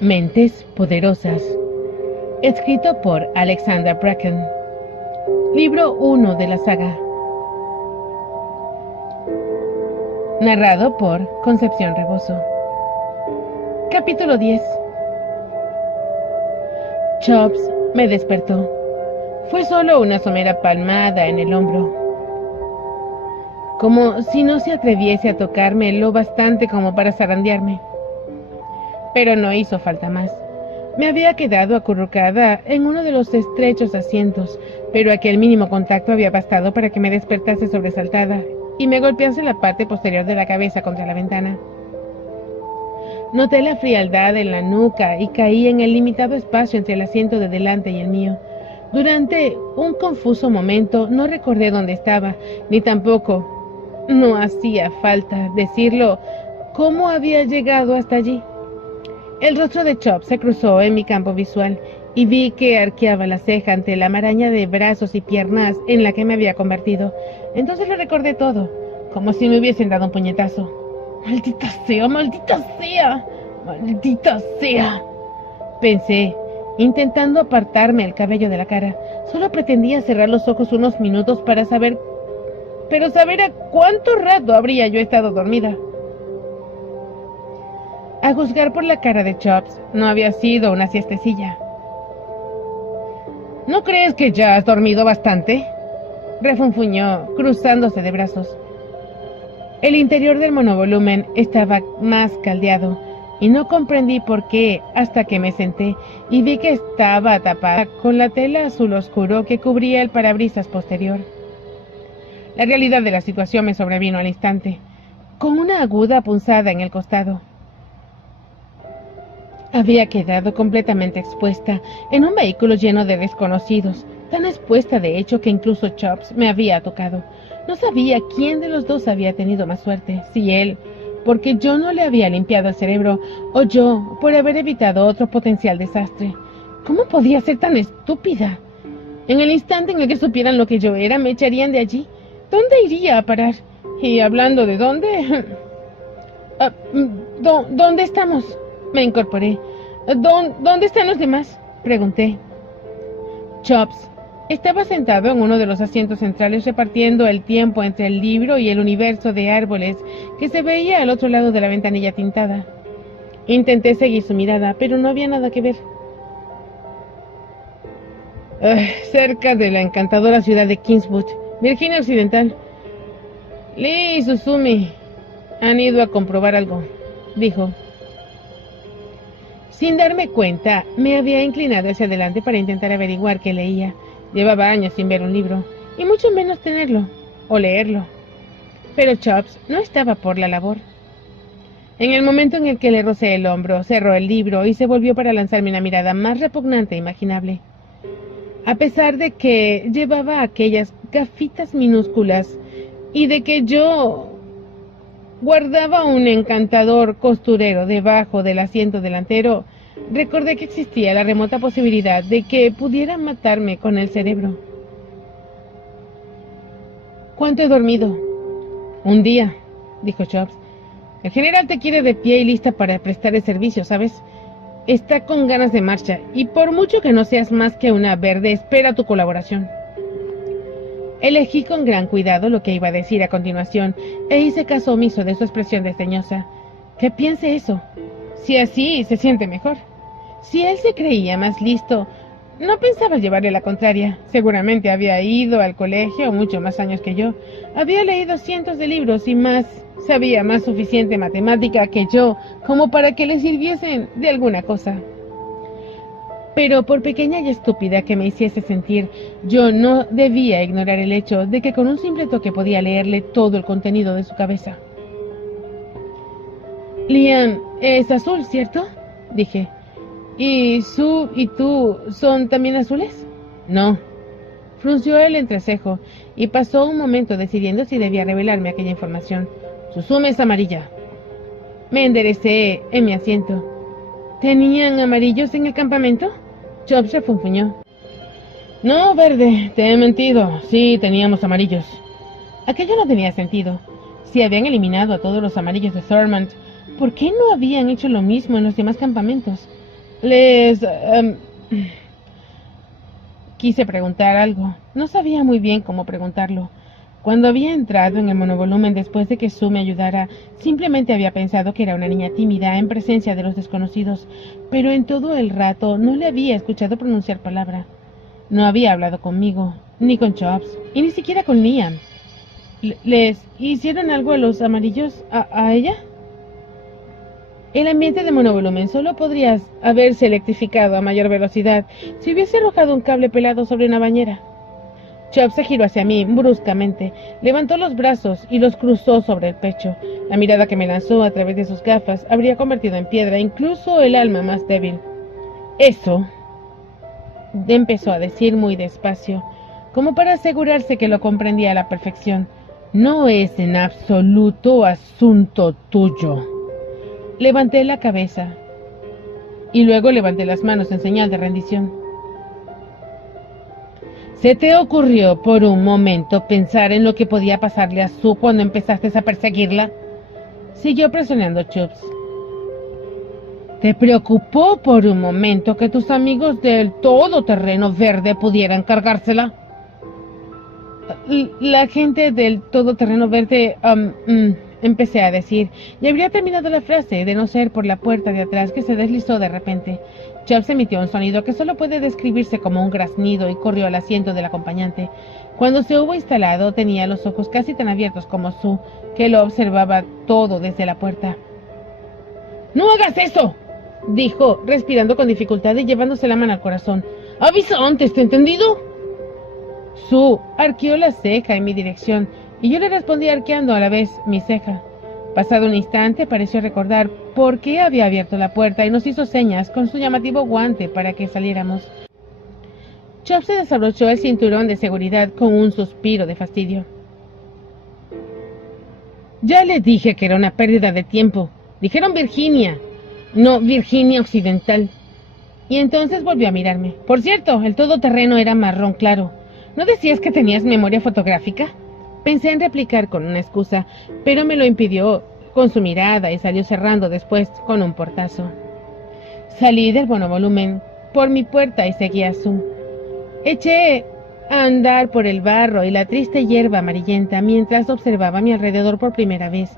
Mentes Poderosas, escrito por Alexandra Bracken. Libro 1 de la saga. Narrado por Concepción Rebozo. Capítulo 10. Chops me despertó. Fue solo una somera palmada en el hombro, como si no se atreviese a tocarme lo bastante como para zarandearme. Pero no hizo falta más. Me había quedado acurrucada en uno de los estrechos asientos, pero aquel mínimo contacto había bastado para que me despertase sobresaltada y me golpease la parte posterior de la cabeza contra la ventana. Noté la frialdad en la nuca y caí en el limitado espacio entre el asiento de delante y el mío. Durante un confuso momento no recordé dónde estaba, ni tampoco, no hacía falta decirlo, cómo había llegado hasta allí. El rostro de Chops se cruzó en mi campo visual y vi que arqueaba la ceja ante la maraña de brazos y piernas en la que me había convertido. Entonces lo recordé todo, como si me hubiesen dado un puñetazo. ¡Maldita sea, maldita sea, maldita sea!, pensé, intentando apartarme el cabello de la cara. Solo pretendía cerrar los ojos unos minutos para saber a cuánto rato habría yo estado dormida. A juzgar por la cara de Chops, no había sido una siestecilla. ¿No crees que ya has dormido bastante?, refunfuñó, cruzándose de brazos. El interior del monovolumen estaba más caldeado, y no comprendí por qué hasta que me senté y vi que estaba tapada con la tela azul oscuro que cubría el parabrisas posterior. La realidad de la situación me sobrevino al instante, con una aguda punzada en el costado. Había quedado completamente expuesta en un vehículo lleno de desconocidos, tan expuesta de hecho que incluso Chops me había tocado. No sabía quién de los dos había tenido más suerte, si él, porque yo no le había limpiado el cerebro, o yo, por haber evitado otro potencial desastre. ¿Cómo podía ser tan estúpida? En el instante en el que supieran lo que yo era, me echarían de allí. ¿Dónde iría a parar? Y hablando de dónde... ¿Dónde estamos? Me incorporé. ¿Dónde están los demás?, pregunté. Chops estaba sentado en uno de los asientos centrales repartiendo el tiempo entre el libro y el universo de árboles que se veía al otro lado de la ventanilla tintada. Intenté seguir su mirada, pero no había nada que ver. Cerca de la encantadora ciudad de Kingswood, Virginia Occidental. Lee y Susumi han ido a comprobar algo, dijo. Sin darme cuenta, me había inclinado hacia adelante para intentar averiguar qué leía. Llevaba años sin ver un libro, y mucho menos tenerlo, o leerlo. Pero Chops no estaba por la labor. En el momento en el que le rocé el hombro, cerró el libro y se volvió para lanzarme una mirada más repugnante imaginable. A pesar de que llevaba aquellas gafitas minúsculas, y de que yo guardaba un encantador costurero debajo del asiento delantero, recordé que existía la remota posibilidad de que pudiera matarme con el cerebro. ¿Cuánto he dormido? Un día, dijo Chops. El general te quiere de pie y lista para prestar el servicio, ¿sabes? Está con ganas de marcha, y por mucho que no seas más que una verde, espera tu colaboración. Elegí con gran cuidado lo que iba a decir a continuación, e hice caso omiso de su expresión desdeñosa. Que piense eso, si así se siente mejor. Si él se creía más listo, no pensaba llevarle la contraria. Seguramente había ido al colegio mucho más años que yo. Había leído cientos de libros y sabía más suficiente matemática que yo como para que le sirviesen de alguna cosa. Pero por pequeña y estúpida que me hiciese sentir, yo no debía ignorar el hecho de que con un simple toque podía leerle todo el contenido de su cabeza. Liam es azul, ¿cierto?, dije. ¿Y Sue y tú son también azules? No. Frunció el entrecejo y pasó un momento decidiendo si debía revelarme aquella información. Suzume es amarilla. Me enderecé en mi asiento. ¿Tenían amarillos en el campamento? Chops refunfuñó. No, verde, te he mentido. Sí, teníamos amarillos. Aquello no tenía sentido. Si habían eliminado a todos los amarillos de Thurmond, ¿por qué no habían hecho lo mismo en los demás campamentos? Les... Quise preguntar algo. No sabía muy bien cómo preguntarlo. Cuando había entrado en el monovolumen después de que Sue me ayudara, simplemente había pensado que era una niña tímida en presencia de los desconocidos, pero en todo el rato no le había escuchado pronunciar palabra. No había hablado conmigo, ni con Chops, y ni siquiera con Liam. ¿Les hicieron algo a los amarillos? ¿A ella? El ambiente de monovolumen solo podría haberse electrificado a mayor velocidad si hubiese arrojado un cable pelado sobre una bañera. Chops se giró hacia mí bruscamente, levantó los brazos y los cruzó sobre el pecho. La mirada que me lanzó a través de sus gafas habría convertido en piedra incluso el alma más débil. Eso, empezó a decir muy despacio, como para asegurarse que lo comprendía a la perfección, no es en absoluto asunto tuyo. Levanté la cabeza y luego levanté las manos en señal de rendición. ¿Se te ocurrió por un momento pensar en lo que podía pasarle a Sue cuando empezaste a perseguirla? Siguió presionando Chubbs. ¿Te preocupó por un momento que tus amigos del todoterreno verde pudieran cargársela? La gente del todoterreno verde... empecé a decir, y habría terminado la frase, de no ser por la puerta de atrás que se deslizó de repente. Chubbs emitió un sonido que solo puede describirse como un graznido y corrió al asiento del acompañante. Cuando se hubo instalado, tenía los ojos casi tan abiertos como Sue, que lo observaba todo desde la puerta. ¡No hagas eso!, dijo, respirando con dificultad y llevándose la mano al corazón. ¡Avisa antes, ¿te he entendido? Sue arqueó la ceja en mi dirección, y yo le respondí arqueando a la vez mi ceja. Pasado un instante, pareció recordar por qué había abierto la puerta y nos hizo señas con su llamativo guante para que saliéramos. Chops se desabrochó el cinturón de seguridad con un suspiro de fastidio. Ya le dije que era una pérdida de tiempo. Dijeron Virginia, no Virginia Occidental. Y entonces volvió a mirarme. Por cierto, el todoterreno era marrón claro. ¿No decías que tenías memoria fotográfica? Pensé en replicar con una excusa, pero me lo impidió con su mirada y salió cerrando después con un portazo. Salí del monovolumen por mi puerta y seguí a Sue. Eché a andar por el barro y la triste hierba amarillenta mientras observaba a mi alrededor por primera vez.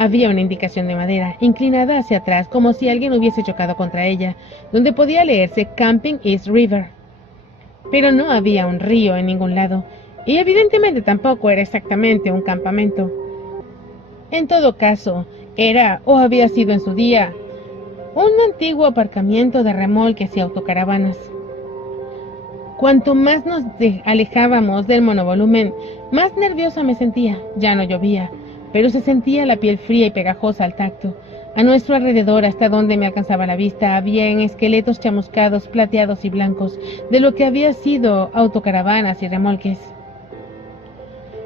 Había una indicación de madera, inclinada hacia atrás como si alguien hubiese chocado contra ella, donde podía leerse Camping East River. Pero no había un río en ningún lado. Y evidentemente tampoco era exactamente un campamento. En todo caso, era, o había sido en su día, un antiguo aparcamiento de remolques y autocaravanas. Cuanto más nos alejábamos del monovolumen, más nerviosa me sentía. Ya no llovía, pero se sentía la piel fría y pegajosa al tacto. A nuestro alrededor, hasta donde me alcanzaba la vista, había esqueletos chamuscados, plateados y blancos, de lo que había sido autocaravanas y remolques.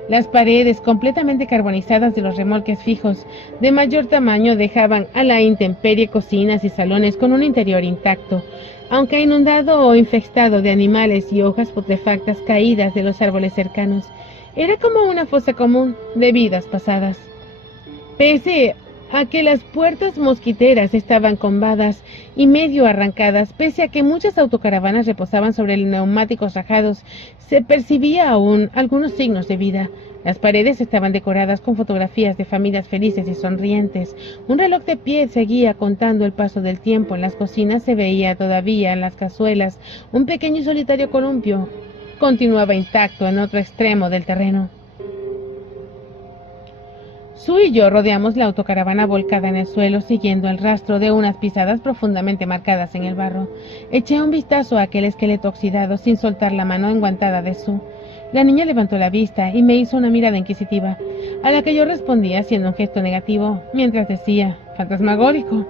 Las paredes completamente carbonizadas de los remolques fijos de mayor tamaño dejaban a la intemperie cocinas y salones con un interior intacto, aunque inundado o infestado de animales y hojas putrefactas caídas de los árboles cercanos. Era como una fosa común de vidas pasadas. Pese a que las puertas mosquiteras estaban combadas y medio arrancadas, pese a que muchas autocaravanas reposaban sobre neumáticos rajados, se percibía aún algunos signos de vida. Las paredes estaban decoradas con fotografías de familias felices y sonrientes. Un reloj de pie seguía contando el paso del tiempo. En las cocinas se veía todavía en las cazuelas un pequeño y solitario columpio. Continuaba intacto en otro extremo del terreno. Sue y yo rodeamos la autocaravana volcada en el suelo, siguiendo el rastro de unas pisadas profundamente marcadas en el barro. Eché un vistazo a aquel esqueleto oxidado sin soltar la mano enguantada de Sue. La niña levantó la vista y me hizo una mirada inquisitiva, a la que yo respondí haciendo un gesto negativo, mientras decía, fantasmagórico.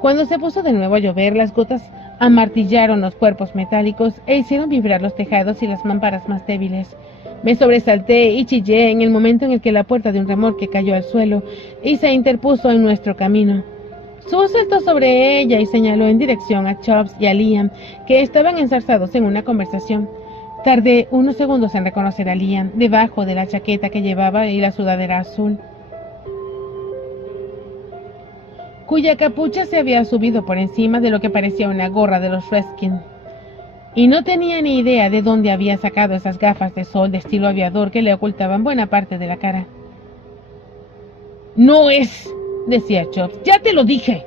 Cuando se puso de nuevo a llover, las gotas amartillaron los cuerpos metálicos e hicieron vibrar los tejados y las mamparas más débiles. Me sobresalté y chillé en el momento en el que la puerta de un remolque cayó al suelo y se interpuso en nuestro camino. Sue saltó sobre ella y señaló en dirección a Chops y a Liam, que estaban enzarzados en una conversación. Tardé unos segundos en reconocer a Liam, debajo de la chaqueta que llevaba y la sudadera azul. cuya capucha se había subido por encima de lo que parecía una gorra de los Redskins, y no tenía ni idea de dónde había sacado esas gafas de sol de estilo aviador que le ocultaban buena parte de la cara. «No es», decía Chops, «ya te lo dije».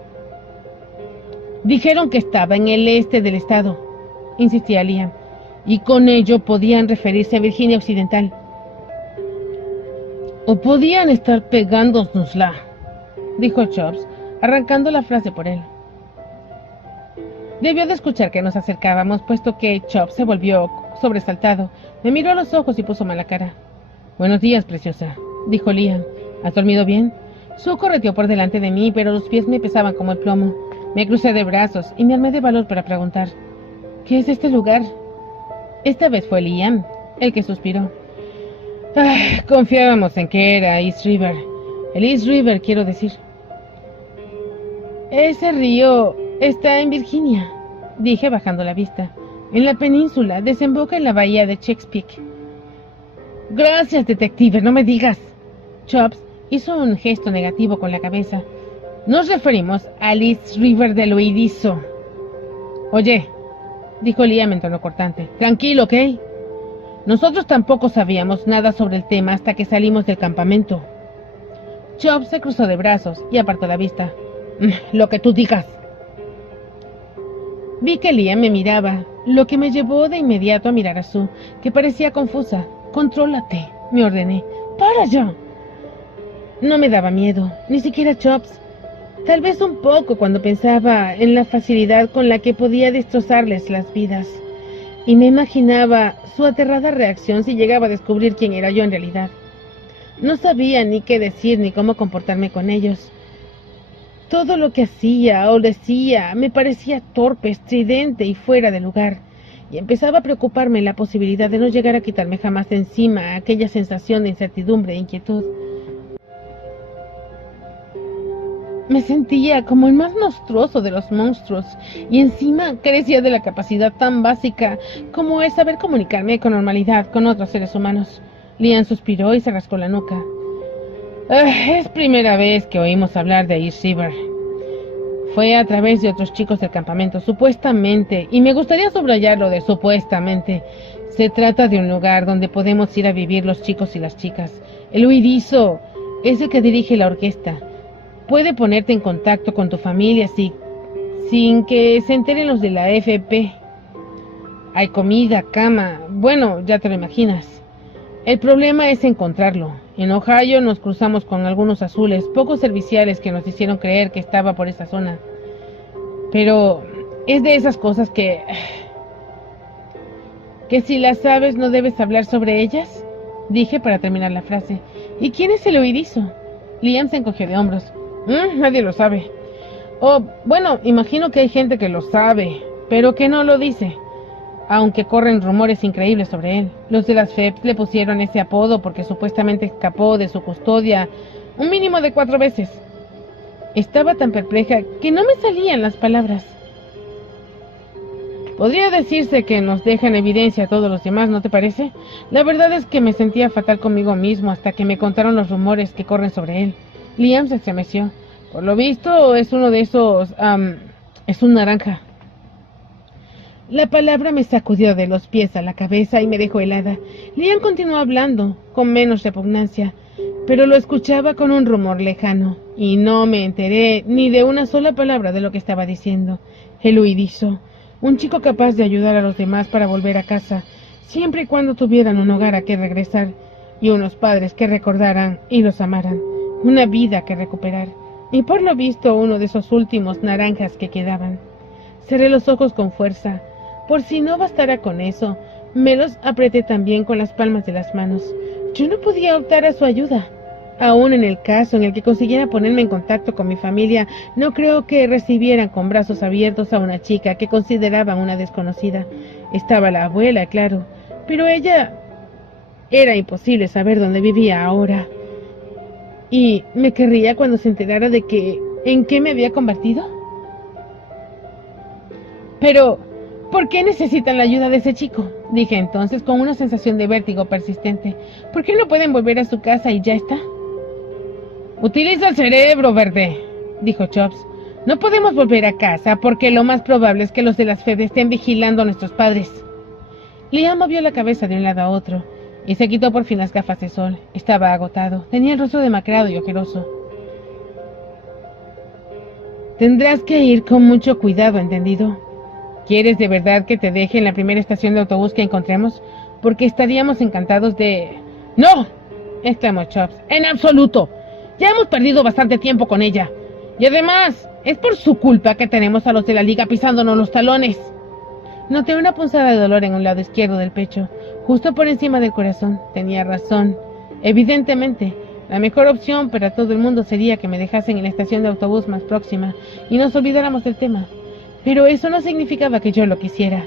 «Dijeron que estaba en el este del estado», insistía Liam, «y con ello podían referirse a Virginia Occidental». «O podían estar pegándonosla», dijo Chops, arrancando la frase por él. Debió de escuchar que nos acercábamos, puesto que Chops se volvió sobresaltado. Me miró a los ojos y puso mala cara. «Buenos días, preciosa», dijo Liam. «¿Has dormido bien?» Sue correteó por delante de mí, pero los pies me pesaban como el plomo. Me crucé de brazos y me armé de valor para preguntar: «¿Qué es este lugar?» Esta vez fue Liam el que suspiró. Confiábamos en que era East River. El East River, quiero decir. «Ese río está en Virginia», dije bajando la vista. «En la península, desemboca en la bahía de Chesapeake». «Gracias, detective, no me digas». Chops hizo un gesto negativo con la cabeza. «Nos referimos al East River del Huidizo». «Oye», dijo Liam en tono cortante, «tranquilo, ¿ok? Nosotros tampoco sabíamos nada sobre el tema hasta que salimos del campamento». Chops se cruzó de brazos y apartó la vista. «Lo que tú digas». Vi que Liam me miraba, lo que me llevó de inmediato a mirar a Sue, que parecía confusa. «Contrólate», me ordené. «¡Para ya!». No me daba miedo, ni siquiera Chops. Tal vez un poco cuando pensaba en la facilidad con la que podía destrozarles las vidas. Y me imaginaba su aterrada reacción si llegaba a descubrir quién era yo en realidad. No sabía ni qué decir ni cómo comportarme con ellos. Todo lo que hacía o decía me parecía torpe, estridente y fuera de lugar, y empezaba a preocuparme la posibilidad de no llegar a quitarme jamás de encima aquella sensación de incertidumbre e inquietud. Me sentía como el más monstruoso de los monstruos, y encima carecía de la capacidad tan básica como es saber comunicarme con normalidad con otros seres humanos. Liam suspiró y se rascó la nuca. Es primera vez que oímos hablar de East River. Fue a través de otros chicos del campamento, supuestamente, y me gustaría subrayar lo de supuestamente. Se trata de un lugar donde podemos ir a vivir los chicos y las chicas. El Huidizo es el que dirige la orquesta. Puede ponerte en contacto con tu familia sin que se enteren los de la FP. Hay comida, cama, bueno, ya te lo imaginas. El problema es encontrarlo. En Ohio nos cruzamos con algunos azules, poco serviciales, que nos hicieron creer que estaba por esa zona. Pero es de esas cosas que si las sabes no debes hablar sobre ellas, dije para terminar la frase. ¿Y quién es el Huidizo? Liam se encogió de hombros. Nadie lo sabe. Bueno, imagino que hay gente que lo sabe, pero que no lo dice, aunque corren rumores increíbles sobre él. Los de las FEPS le pusieron ese apodo porque supuestamente escapó de su custodia un mínimo de 4 veces. Estaba tan perpleja que no me salían las palabras. Podría decirse que nos deja en evidencia a todos los demás, ¿no te parece? La verdad es que me sentía fatal conmigo mismo hasta que me contaron los rumores que corren sobre él. Liam se estremeció. Por lo visto es uno de esos... es un naranja. La palabra me sacudió de los pies a la cabeza y me dejó helada. Liam continuó hablando, con menos repugnancia, pero lo escuchaba con un rumor lejano, y no me enteré ni de una sola palabra de lo que estaba diciendo. El Huidizo, un chico capaz de ayudar a los demás para volver a casa, siempre y cuando tuvieran un hogar a que regresar, y unos padres que recordaran y los amaran, una vida que recuperar, y por lo visto uno de esos últimos naranjas que quedaban. Cerré los ojos con fuerza. Por si no bastara con eso, me los apreté también con las palmas de las manos. Yo no podía optar a su ayuda. Aún en el caso en el que consiguiera ponerme en contacto con mi familia, no creo que recibieran con brazos abiertos a una chica que consideraban una desconocida. Estaba la abuela, claro, pero ella... Era imposible saber dónde vivía ahora. ¿Y me querría cuando se enterara de que... ¿en qué me había convertido? Pero... ¿por qué necesitan la ayuda de ese chico? Dije entonces con una sensación de vértigo persistente. ¿Por qué no pueden volver a su casa y ya está? Utiliza el cerebro, Verde, dijo Chops. No podemos volver a casa porque lo más probable es que los de las Febres estén vigilando a nuestros padres. Liam movió la cabeza de un lado a otro y se quitó por fin las gafas de sol. Estaba agotado, tenía el rostro demacrado y ojeroso. Tendrás que ir con mucho cuidado, ¿entendido? ¿Quieres de verdad que te deje en la primera estación de autobús que encontremos? Porque estaríamos encantados de... ¡No!, exclamó Chops. ¡En absoluto! Ya hemos perdido bastante tiempo con ella. Y además, es por su culpa que tenemos a los de la liga pisándonos los talones. Noté una punzada de dolor en un lado izquierdo del pecho, justo por encima del corazón. Tenía razón. Evidentemente, la mejor opción para todo el mundo sería que me dejasen en la estación de autobús más próxima y nos olvidáramos del tema. Pero eso no significaba que yo lo quisiera,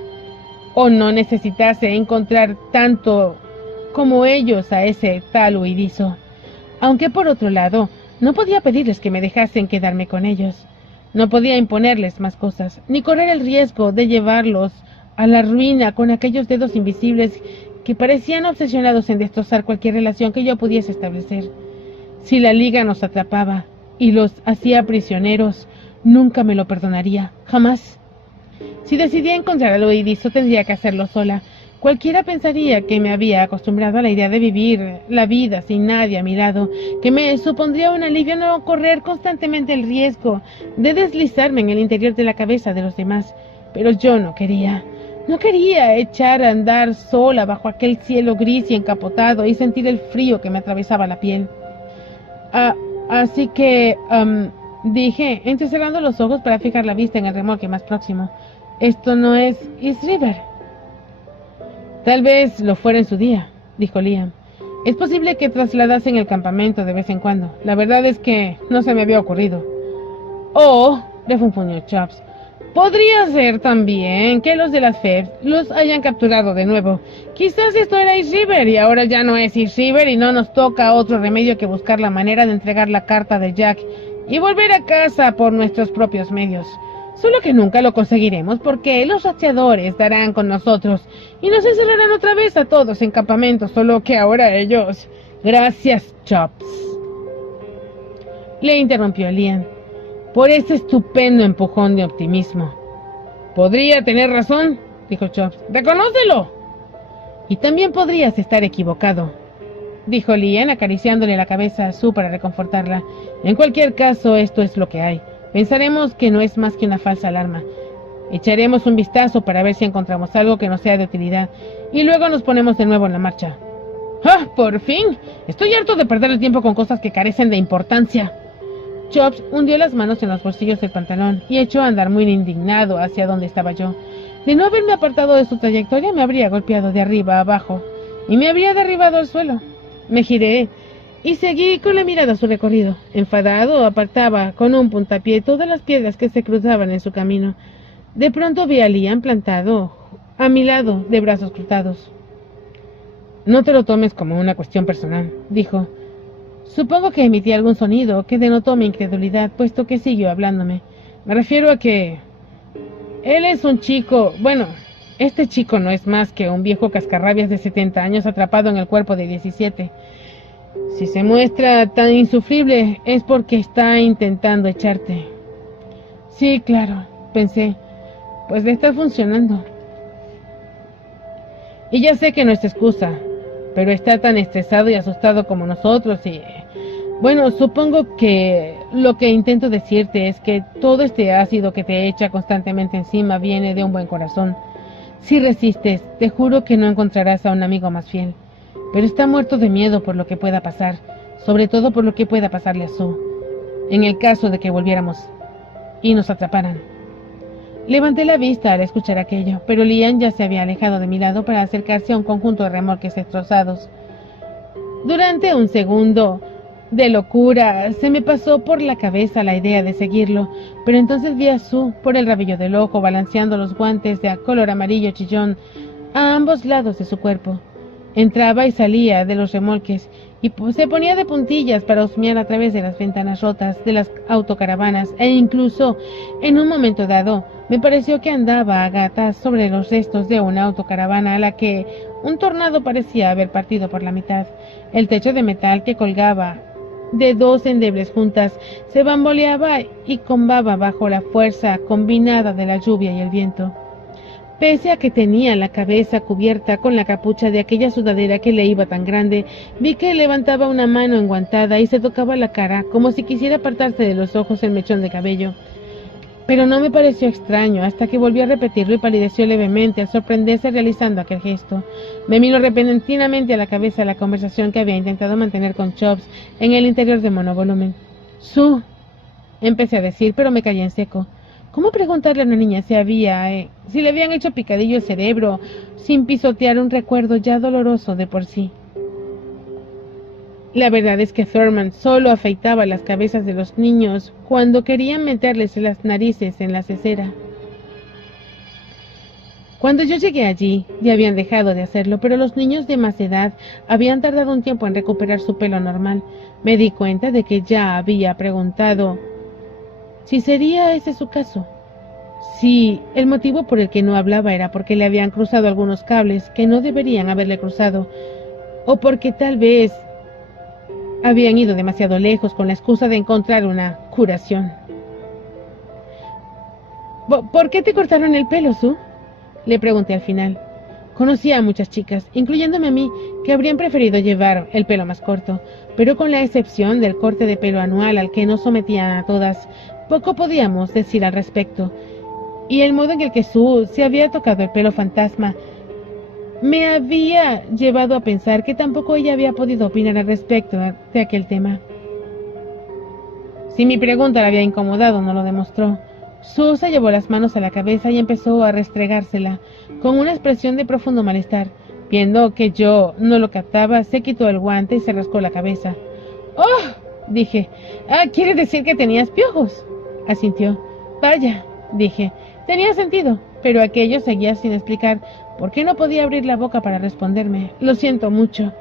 o no necesitase encontrar tanto como ellos a ese tal huidizo. Aunque por otro lado, no podía pedirles que me dejasen quedarme con ellos. No podía imponerles más cosas, ni correr el riesgo de llevarlos a la ruina con aquellos dedos invisibles que parecían obsesionados en destrozar cualquier relación que yo pudiese establecer. Si la liga nos atrapaba y los hacía prisioneros, nunca me lo perdonaría, jamás. Si decidía encontrar al huidizo, tendría que hacerlo sola. Cualquiera pensaría que me había acostumbrado a la idea de vivir la vida sin nadie a mi lado, que me supondría un alivio no correr constantemente el riesgo de deslizarme en el interior de la cabeza de los demás. Pero yo no quería. No quería echar a andar sola bajo aquel cielo gris y encapotado y sentir el frío que me atravesaba la piel. Así que, dije, entrecerrando los ojos para fijar la vista en el remolque más próximo. Esto no es East River. Tal vez lo fuera en su día, dijo Liam. Es posible que trasladasen el campamento de vez en cuando. La verdad es que no se me había ocurrido. Oh, refunfuñó Chops. Podría ser también que los de las Febs los hayan capturado de nuevo. Quizás esto era East River y ahora ya no es East River y no nos toca otro remedio que buscar la manera de entregar la carta de Jack y volver a casa por nuestros propios medios. Solo que nunca lo conseguiremos porque los rastreadores darán con nosotros y nos encerrarán otra vez a todos en campamento, solo que ahora ellos... Gracias, Chops. Le interrumpió Liam, por ese estupendo empujón de optimismo. Podría tener razón, dijo Chops. ¡Reconócelo! Y también podrías estar equivocado, dijo Liam, acariciándole la cabeza a Sue para reconfortarla. En cualquier caso, esto es lo que hay. Pensaremos que no es más que una falsa alarma. Echaremos un vistazo para ver si encontramos algo que nos sea de utilidad, y luego nos ponemos de nuevo en la marcha. ¡Ah, por fin! Estoy harto de perder el tiempo con cosas que carecen de importancia. Chops hundió las manos en los bolsillos del pantalón y echó a andar muy indignado hacia donde estaba yo. De no haberme apartado de su trayectoria, me habría golpeado de arriba a abajo y me habría derribado al suelo. Me giré y seguí con la mirada a su recorrido. Enfadado, apartaba con un puntapié todas las piedras que se cruzaban en su camino. De pronto vi a Liam plantado a mi lado, de brazos cruzados. No te lo tomes como una cuestión personal, dijo. Supongo que emití algún sonido que denotó mi incredulidad, puesto que siguió hablándome. Me refiero a que... Él es un chico... Bueno, este chico no es más que un viejo cascarrabias de 70 años atrapado en el cuerpo de 17. Si se muestra tan insufrible es porque está intentando echarte. Sí, claro, pensé. Pues le está funcionando. Y ya sé que no es excusa, pero está tan estresado y asustado como nosotros y... Bueno, supongo que lo que intento decirte es que todo este ácido que te echa constantemente encima viene de un buen corazón. Si resistes, te juro que no encontrarás a un amigo más fiel. Pero está muerto de miedo por lo que pueda pasar, sobre todo por lo que pueda pasarle a Sue, en el caso de que volviéramos y nos atraparan. Levanté la vista al escuchar aquello, pero Liam ya se había alejado de mi lado para acercarse a un conjunto de remolques destrozados. Durante un segundo de locura se me pasó por la cabeza la idea de seguirlo, pero entonces vi a Sue por el rabillo del ojo balanceando los guantes de color amarillo chillón a ambos lados de su cuerpo. Entraba y salía de los remolques y se ponía de puntillas para husmear a través de las ventanas rotas de las autocaravanas e incluso, en un momento dado, me pareció que andaba a gatas sobre los restos de una autocaravana a la que un tornado parecía haber partido por la mitad. El techo de metal que colgaba de dos endebles juntas, se bamboleaba y combaba bajo la fuerza combinada de la lluvia y el viento. Pese a que tenía la cabeza cubierta con la capucha de aquella sudadera que le iba tan grande, vi que levantaba una mano enguantada y se tocaba la cara, como si quisiera apartarse de los ojos el mechón de cabello. Pero no me pareció extraño hasta que volvió a repetirlo y palideció levemente al sorprenderse realizando aquel gesto. Me vino repentinamente a la cabeza la conversación que había intentado mantener con Chubbs en el interior de monovolumen. «Sue», empecé a decir, pero me callé en seco. ¿Cómo preguntarle a una niña si le habían hecho picadillo el cerebro, sin pisotear un recuerdo ya doloroso de por sí? La verdad es que Thurman solo afeitaba las cabezas de los niños cuando querían meterles las narices en la cesera. Cuando yo llegué allí, ya habían dejado de hacerlo, pero los niños de más edad habían tardado un tiempo en recuperar su pelo normal. Me di cuenta de que ya había preguntado si sería ese su caso. Si el motivo por el que no hablaba era porque le habían cruzado algunos cables que no deberían haberle cruzado, o porque tal vez habían ido demasiado lejos con la excusa de encontrar una curación. ¿Por qué te cortaron el pelo, Sue?, le pregunté al final. Conocía a muchas chicas, incluyéndome a mí, que habrían preferido llevar el pelo más corto, pero con la excepción del corte de pelo anual al que nos sometían a todas, poco podíamos decir al respecto, y el modo en el que Sue se había tocado el pelo fantasma me había llevado a pensar que tampoco ella había podido opinar al respecto de aquel tema. Si mi pregunta la había incomodado, no lo demostró. Sue se llevó las manos a la cabeza y empezó a restregársela, con una expresión de profundo malestar. Viendo que yo no lo captaba, se quitó el guante y se rascó la cabeza. «¡Oh!», dije. «¿Quiere decir que tenías piojos?», asintió. «Vaya», dije. Tenía sentido, pero aquello seguía sin explicar por qué no podía abrir la boca para responderme. «Lo siento mucho».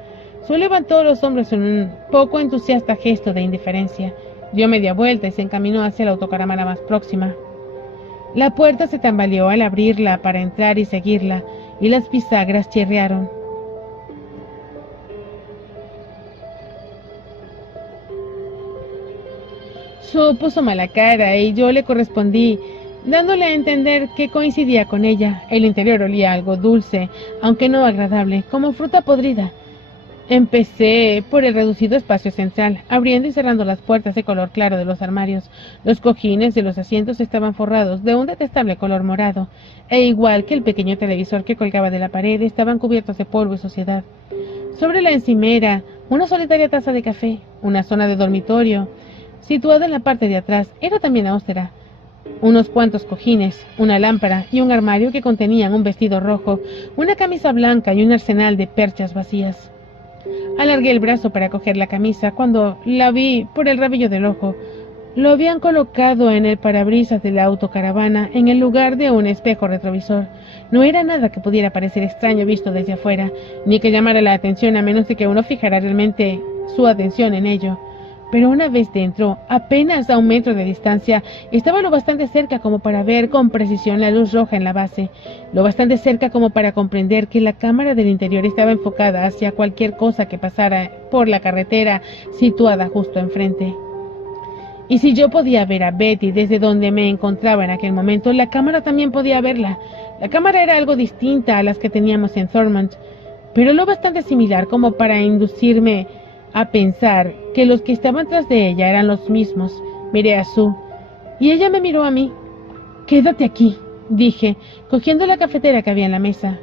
Sue levantó los hombros en un poco entusiasta gesto de indiferencia. Dio media vuelta y se encaminó hacia la autocaravana más próxima. La puerta se tambaleó al abrirla para entrar y seguirla, y las bisagras chirriaron. Sue puso mala cara y yo le correspondí, dándole a entender que coincidía con ella. El interior olía algo dulce, aunque no agradable, como fruta podrida. Empecé por el reducido espacio central, abriendo y cerrando las puertas de color claro de los armarios. Los cojines de los asientos estaban forrados de un detestable color morado, e igual que el pequeño televisor que colgaba de la pared, estaban cubiertos de polvo y suciedad. Sobre la encimera, una solitaria taza de café, una zona de dormitorio, situada en la parte de atrás, era también austera. Unos cuantos cojines, una lámpara y un armario que contenían un vestido rojo, una camisa blanca y un arsenal de perchas vacías. Alargué el brazo para coger la camisa cuando la vi por el rabillo del ojo. Lo habían colocado en el parabrisas de la autocaravana en el lugar de un espejo retrovisor. No era nada que pudiera parecer extraño visto desde afuera, ni que llamara la atención a menos de que uno fijara realmente su atención en ello. Pero una vez dentro, apenas a 1 metro de distancia, estaba lo bastante cerca como para ver con precisión la luz roja en la base, lo bastante cerca como para comprender que la cámara del interior estaba enfocada hacia cualquier cosa que pasara por la carretera situada justo enfrente. Y si yo podía ver a Betty desde donde me encontraba en aquel momento, la cámara también podía verla. La cámara era algo distinta a las que teníamos en Thurmont, pero lo bastante similar como para inducirme a pensar que los que estaban tras de ella eran los mismos. Miré a Sue, y ella me miró a mí. «Quédate aquí», dije, cogiendo la cafetera que había en la mesa.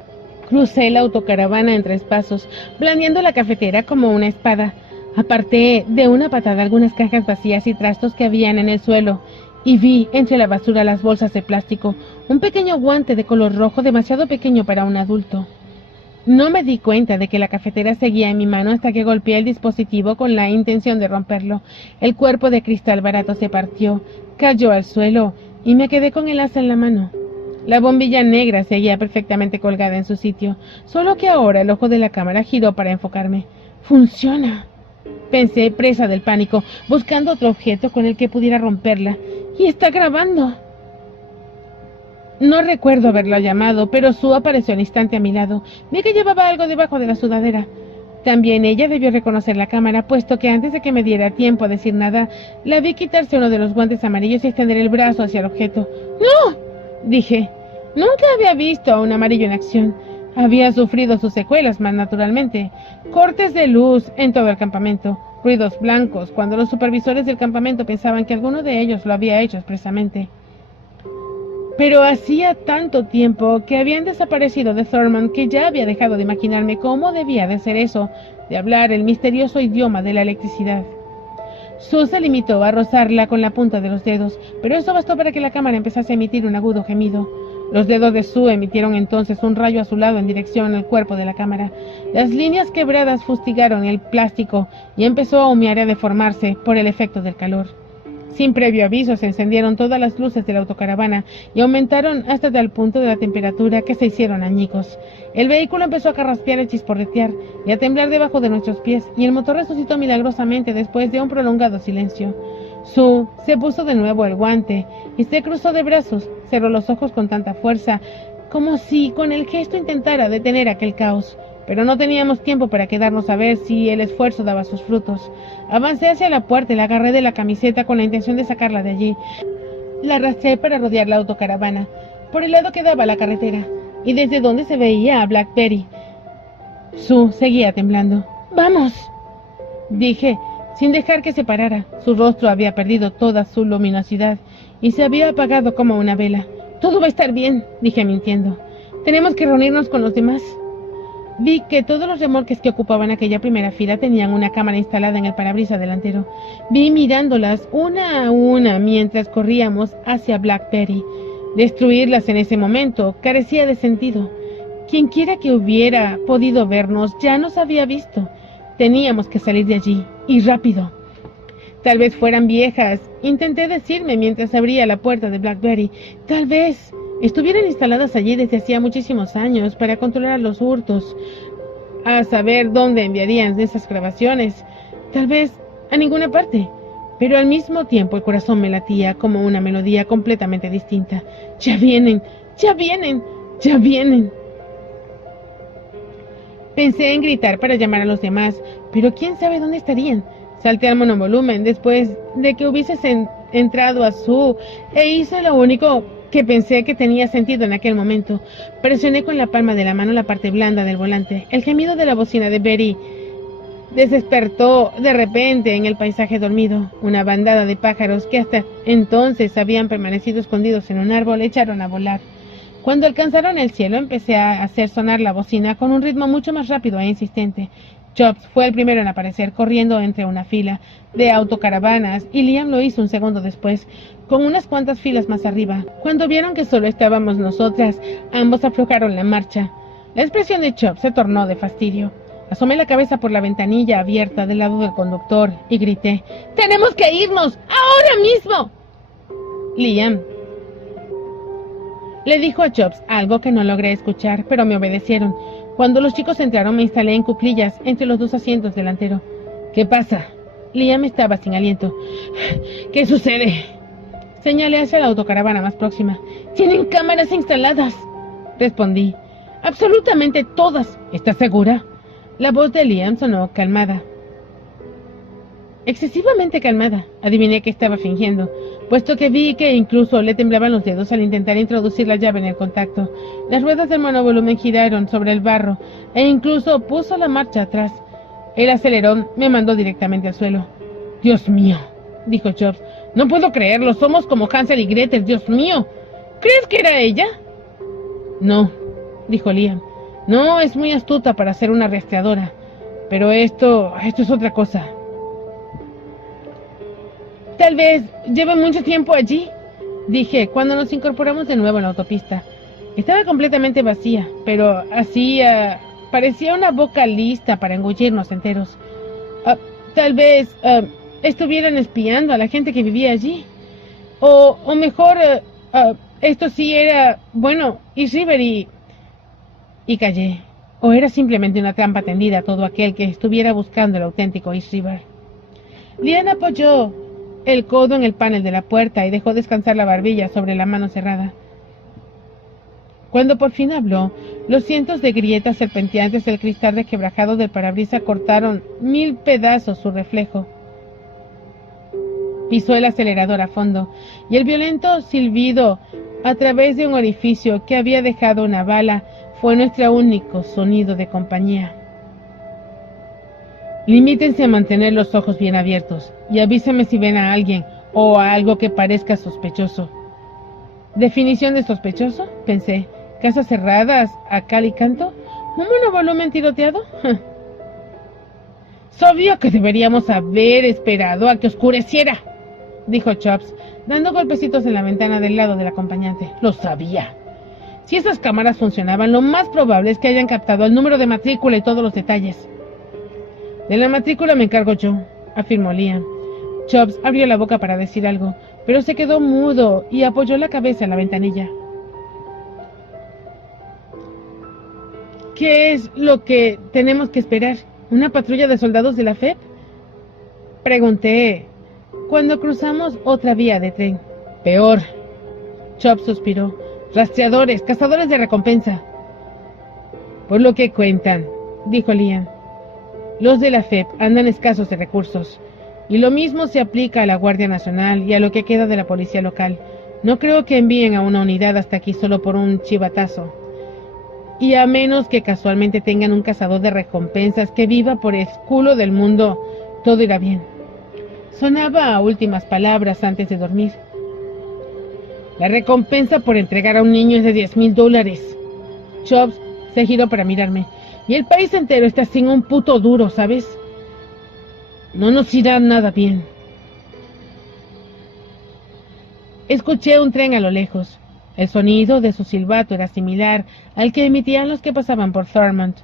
Crucé la autocaravana en 3 pasos, blandiendo la cafetera como una espada. Aparté de una patada algunas cajas vacías y trastos que habían en el suelo, y vi entre la basura las bolsas de plástico, un pequeño guante de color rojo demasiado pequeño para un adulto. No me di cuenta de que la cafetera seguía en mi mano hasta que golpeé el dispositivo con la intención de romperlo. El cuerpo de cristal barato se partió, cayó al suelo y me quedé con el asa en la mano. La bombilla negra seguía perfectamente colgada en su sitio, solo que ahora el ojo de la cámara giró para enfocarme. «¡Funciona!», pensé, presa del pánico, buscando otro objeto con el que pudiera romperla. «¡Y está grabando!». No recuerdo haberlo llamado, pero Sue apareció al instante a mi lado. Vi que llevaba algo debajo de la sudadera. También ella debió reconocer la cámara, puesto que antes de que me diera tiempo a decir nada, la vi quitarse uno de los guantes amarillos y extender el brazo hacia el objeto. ¡No!, dije. Nunca había visto a un amarillo en acción. Había sufrido sus secuelas, más naturalmente. Cortes de luz en todo el campamento. Ruidos blancos, cuando los supervisores del campamento pensaban que alguno de ellos lo había hecho expresamente. Pero hacía tanto tiempo que habían desaparecido de Thurmond que ya había dejado de imaginarme cómo debía de ser eso, de hablar el misterioso idioma de la electricidad. Sue se limitó a rozarla con la punta de los dedos, pero eso bastó para que la cámara empezase a emitir un agudo gemido. Los dedos de Sue emitieron entonces un rayo azulado en dirección al cuerpo de la cámara. Las líneas quebradas fustigaron el plástico y empezó a humear y a deformarse por el efecto del calor. Sin previo aviso se encendieron todas las luces de la autocaravana y aumentaron hasta tal punto de la temperatura que se hicieron añicos. El vehículo empezó a carraspear y chisporretear y a temblar debajo de nuestros pies, y el motor resucitó milagrosamente después de un prolongado silencio. Sue se puso de nuevo el guante y se cruzó de brazos, cerró los ojos con tanta fuerza, como si con el gesto intentara detener aquel caos. Pero no teníamos tiempo para quedarnos a ver si el esfuerzo daba sus frutos. Avancé hacia la puerta y la agarré de la camiseta con la intención de sacarla de allí. La arrastré para rodear la autocaravana, por el lado que daba a la carretera, y desde donde se veía a Blackberry. Sue seguía temblando. ¡Vamos!, dije, sin dejar que se parara. Su rostro había perdido toda su luminosidad y se había apagado como una vela. «Todo va a estar bien», dije mintiendo. «Tenemos que reunirnos con los demás». Vi que todos los remolques que ocupaban aquella primera fila tenían una cámara instalada en el parabrisas delantero. Vi mirándolas una a una mientras corríamos hacia Blackberry. Destruirlas en ese momento carecía de sentido. Quienquiera que hubiera podido vernos ya nos había visto. Teníamos que salir de allí, y rápido. Tal vez fueran viejas, intenté decirme mientras abría la puerta de Blackberry. Tal vez estuvieran instaladas allí desde hacía muchísimos años para controlar los hurtos, a saber dónde enviarían esas grabaciones. Tal vez a ninguna parte. Pero al mismo tiempo el corazón me latía como una melodía completamente distinta. ¡Ya vienen! ¡Ya vienen! ¡Ya vienen! Pensé en gritar para llamar a los demás, pero quién sabe dónde estarían. Salté al monovolumen después de que hubieses entrado a Sue e hice lo único que pensé que tenía sentido en aquel momento. Presioné con la palma de la mano la parte blanda del volante. El gemido de la bocina de Betty despertó de repente en el paisaje dormido. Una bandada de pájaros que hasta entonces habían permanecido escondidos en un árbol echaron a volar. Cuando alcanzaron el cielo empecé a hacer sonar la bocina con un ritmo mucho más rápido e insistente. Chops fue el primero en aparecer, corriendo entre una fila de autocaravanas, y Liam lo hizo un segundo después, con unas cuantas filas más arriba. Cuando vieron que solo estábamos nosotras, ambos aflojaron la marcha. La expresión de Chops se tornó de fastidio. Asomé la cabeza por la ventanilla abierta del lado del conductor y grité: «¡Tenemos que irnos! ¡Ahora mismo!». Liam le dijo a Chops algo que no logré escuchar, pero me obedecieron. Cuando los chicos entraron me instalé en cuclillas entre los dos asientos delanteros. «¿Qué pasa?». Liam estaba sin aliento. «¿Qué sucede?». Señalé hacia la autocaravana más próxima. «Tienen cámaras instaladas», respondí. «Absolutamente todas». «¿Estás segura?». La voz de Liam sonó calmada. Excesivamente calmada. Adiviné que estaba fingiendo, puesto que vi que incluso le temblaban los dedos al intentar introducir la llave en el contacto. Las ruedas del monovolumen giraron sobre el barro e incluso puso la marcha atrás. El acelerón me mandó directamente al suelo. «Dios mío», dijo Chops. «No puedo creerlo, somos como Hansel y Gretel, Dios mío». «¿Crees que era ella?». «No», dijo Liam. «No, es muy astuta para ser una rastreadora. Pero esto es otra cosa». «Tal vez lleve mucho tiempo allí», dije cuando nos incorporamos de nuevo en la autopista. Estaba completamente vacía, pero parecía una boca lista para engullirnos enteros. Tal vez estuvieran espiando a la gente que vivía allí. O mejor, esto sí era, bueno, East River y callé. O era simplemente una trampa tendida a todo aquel que estuviera buscando el auténtico East River. Liam apoyó el codo en el panel de la puerta y dejó descansar la barbilla sobre la mano cerrada. Cuando por fin habló, Los cientos de grietas serpenteantes del cristal requebrajado del parabrisas cortaron 1000 pedazos su reflejo. Pisó el acelerador a fondo, y el violento silbido a través de un orificio que había dejado una bala fue nuestro único sonido de compañía. Limítense a mantener los ojos bien abiertos, y avísenme si ven a alguien o a algo que parezca sospechoso. ¿Definición de sospechoso?, pensé. ¿Casas cerradas a cal y canto? ¿Un monovolumen tiroteado? Es obvio que deberíamos haber esperado a que oscureciera, dijo Chops, dando golpecitos en la ventana del lado del acompañante. Lo sabía. Si esas cámaras funcionaban, lo más probable es que hayan captado el número de matrícula y todos los detalles. De la matrícula me encargo yo, afirmó Liam. Chops abrió la boca para decir algo, pero se quedó mudo y apoyó la cabeza en la ventanilla. ¿Qué es lo que tenemos que esperar? ¿Una patrulla de soldados de la FEP? Pregunté cuando cruzamos otra vía de tren. Peor. Chops suspiró. Rastreadores, cazadores de recompensa. Por lo que cuentan, dijo Liam. Los de la FEP andan escasos de recursos. Y lo mismo se aplica a la Guardia Nacional y a lo que queda de la policía local. No creo que envíen a una unidad hasta aquí solo por un chivatazo. Y a menos que casualmente tengan un cazador de recompensas que viva por el culo del mundo, todo irá bien. Sonaba a últimas palabras antes de dormir. La recompensa por entregar a un niño es de $10,000. Chops se giró para mirarme. Y el país entero está sin un puto duro, ¿sabes? No nos irá nada bien. Escuché un tren a lo lejos. El sonido de su silbato era similar al que emitían los que pasaban por Thurmont.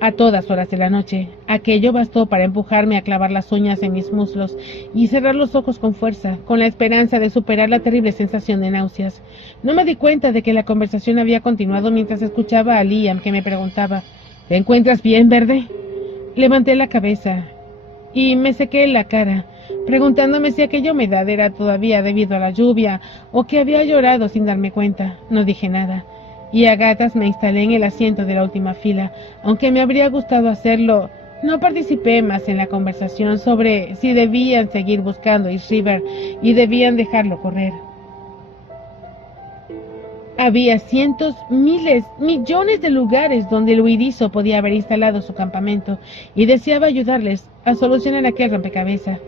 A todas horas de la noche, aquello bastó para empujarme a clavar las uñas en mis muslos y cerrar los ojos con fuerza, con la esperanza de superar la terrible sensación de náuseas. No me di cuenta de que la conversación había continuado mientras escuchaba a Liam, que me preguntaba, ¿te encuentras bien, Verde? Levanté la cabeza y me sequé la cara, preguntándome si aquella humedad era todavía debido a la lluvia o que había llorado sin darme cuenta. No dije nada, y a gatas me instalé en el asiento de la última fila. Aunque me habría gustado hacerlo, no participé más en la conversación sobre si debían seguir buscando a East River y debían dejarlo correr. Había cientos, miles, millones de lugares donde el huidizo podía haber instalado su campamento y deseaba ayudarles a solucionar aquel rompecabezas.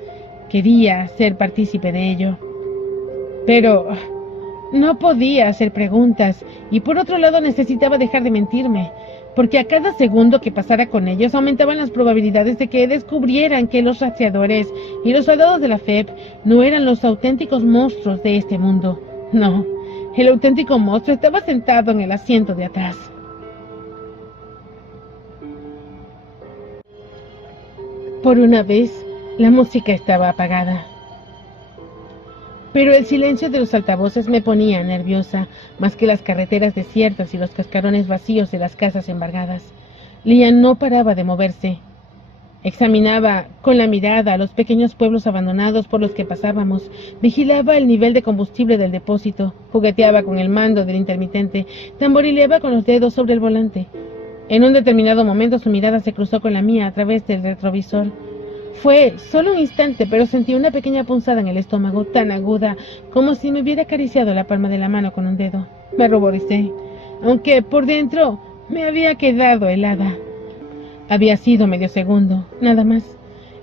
Quería ser partícipe de ello. Pero no podía hacer preguntas y por otro lado necesitaba dejar de mentirme, porque a cada segundo que pasara con ellos aumentaban las probabilidades de que descubrieran que los rastreadores y los soldados de la FEP no eran los auténticos monstruos de este mundo. No. El auténtico monstruo estaba sentado en el asiento de atrás. Por una vez, la música estaba apagada. Pero el silencio de los altavoces me ponía nerviosa, más que las carreteras desiertas y los cascarones vacíos de las casas embargadas. Liam no paraba de moverse. Examinaba con la mirada a los pequeños pueblos abandonados por los que pasábamos, vigilaba el nivel de combustible del depósito, jugueteaba con el mando del intermitente, tamborileaba con los dedos sobre el volante. En un determinado momento su mirada se cruzó con la mía a través del retrovisor. Fue solo un instante, pero sentí una pequeña punzada en el estómago, tan aguda como si me hubiera acariciado la palma de la mano con un dedo. Me ruboricé, aunque por dentro me había quedado helada. Había sido medio segundo, nada más.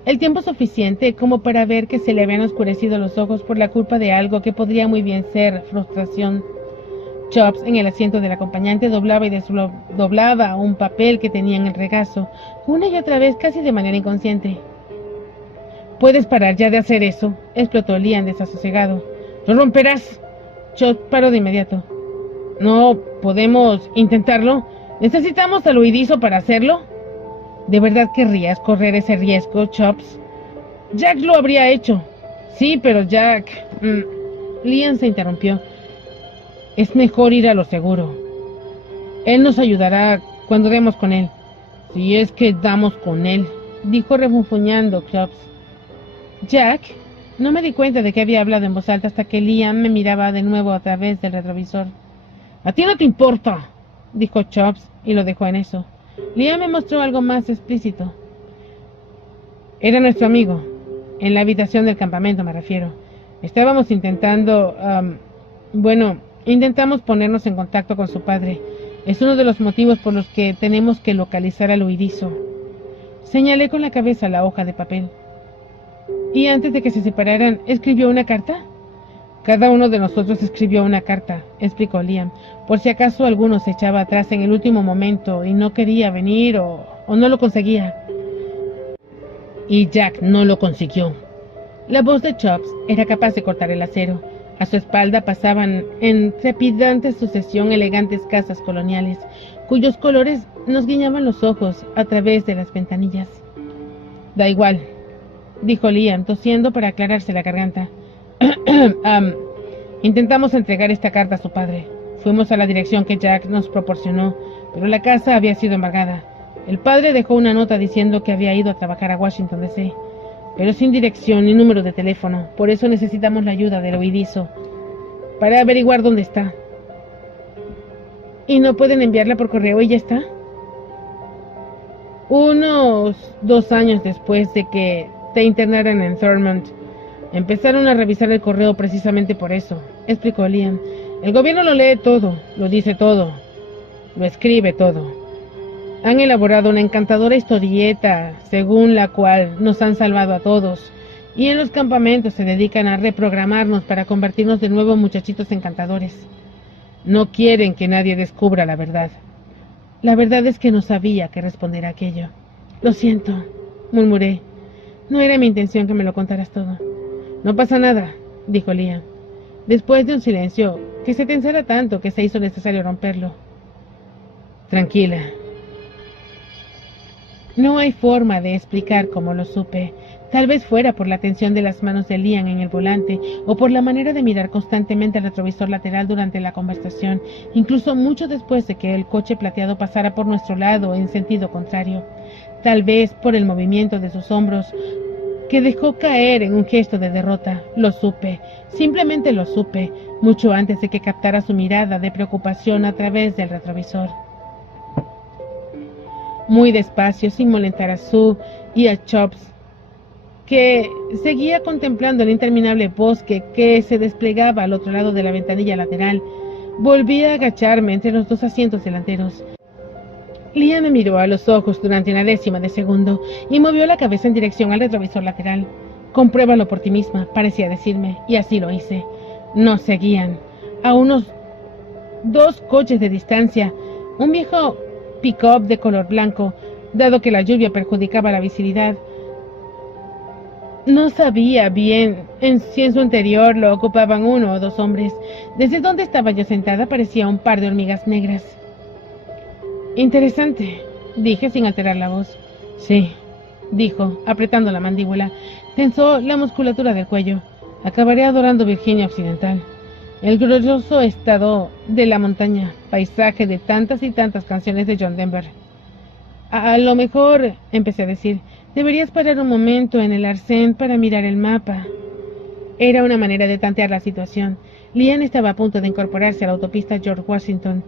El tiempo suficiente como para ver que se le habían oscurecido los ojos por la culpa de algo que podría muy bien ser frustración. Chops, en el asiento del acompañante, doblaba y desdoblaba un papel que tenía en el regazo, una y otra vez casi de manera inconsciente. «¿Puedes parar ya de hacer eso?», explotó Liam desasosegado. «¡Lo romperás!». Chops paró de inmediato. «¿No podemos intentarlo? ¿Necesitamos al huidizo para hacerlo?». ¿De verdad querrías correr ese riesgo, Chops? Jack lo habría hecho. Sí, pero Jack... Liam se interrumpió. Es mejor ir a lo seguro. Él nos ayudará cuando demos con él. Si es que damos con él, dijo refunfuñando Chops. Jack, no me di cuenta de que había hablado en voz alta hasta que Liam me miraba de nuevo a través del retrovisor. A ti no te importa, dijo Chops, y lo dejó en eso. Liam me mostró algo más explícito. Era nuestro amigo. En la habitación del campamento, me refiero. Estábamos intentando... intentamos ponernos en contacto con su padre. Es uno de los motivos por los que tenemos que localizar al huidizo. Señalé con la cabeza la hoja de papel. ¿Y antes de que se separaran, escribió una carta? Cada uno de nosotros escribió una carta, explicó Liam, por si acaso alguno se echaba atrás en el último momento y no quería venir o no lo conseguía. Y Jack no lo consiguió. La voz de Chops era capaz de cortar el acero. A su espalda pasaban en trepidante sucesión elegantes casas coloniales, cuyos colores nos guiñaban los ojos a través de las ventanillas. Da igual, dijo Liam, tosiendo para aclararse la garganta. Intentamos entregar esta carta a su padre. Fuimos a la dirección que Jack nos proporcionó, pero la casa había sido embargada. El padre dejó una nota diciendo que había ido a trabajar a Washington, D.C., pero sin dirección ni número de teléfono. Por eso necesitamos la ayuda del huidizo para averiguar dónde está. ¿Y no pueden enviarla por correo y ya está? Unos 2 años después de que te internaran en Thurmont, empezaron a revisar el correo precisamente por eso, explicó Liam. El gobierno lo lee todo, lo dice todo, lo escribe todo. Han elaborado una encantadora historieta según la cual nos han salvado a todos, y en los campamentos se dedican a reprogramarnos para convertirnos de nuevo en muchachitos encantadores. No quieren que nadie descubra la verdad. La verdad es que no sabía qué responder a aquello. Lo siento, murmuré. No era mi intención que me lo contaras todo. No pasa nada, dijo Liam, después de un silencio que se tensara tanto que se hizo necesario romperlo. Tranquila. No hay forma de explicar cómo lo supe. Tal vez fuera por la tensión de las manos de Liam en el volante o por la manera de mirar constantemente al retrovisor lateral durante la conversación, incluso mucho después de que el coche plateado pasara por nuestro lado en sentido contrario. Tal vez por el movimiento de sus hombros, que dejó caer en un gesto de derrota. Lo supe, simplemente lo supe, mucho antes de que captara su mirada de preocupación a través del retrovisor. Muy despacio, sin molestar a Sue y a Chops, que seguía contemplando el interminable bosque que se desplegaba al otro lado de la ventanilla lateral, volví a agacharme entre los 2 asientos delanteros. Liam me miró a los ojos durante una décima de segundo y movió la cabeza en dirección al retrovisor lateral. Compruébalo por ti misma, parecía decirme, y así lo hice. Nos seguían. A unos 2 coches de distancia, un viejo pick-up de color blanco, dado que la lluvia perjudicaba la visibilidad. No sabía bien si en su interior lo ocupaban 1 o 2 hombres. Desde donde estaba yo sentada parecía un par de hormigas negras. Interesante, dije sin alterar la voz. Sí, dijo, apretando la mandíbula. Tensó la musculatura del cuello. Acabaré adorando Virginia Occidental. El glorioso estado de la montaña, paisaje de tantas y tantas canciones de John Denver. A lo mejor, empecé a decir, deberías parar un momento en el arcén para mirar el mapa. Era una manera de tantear la situación. Liam estaba a punto de incorporarse a la autopista George Washington,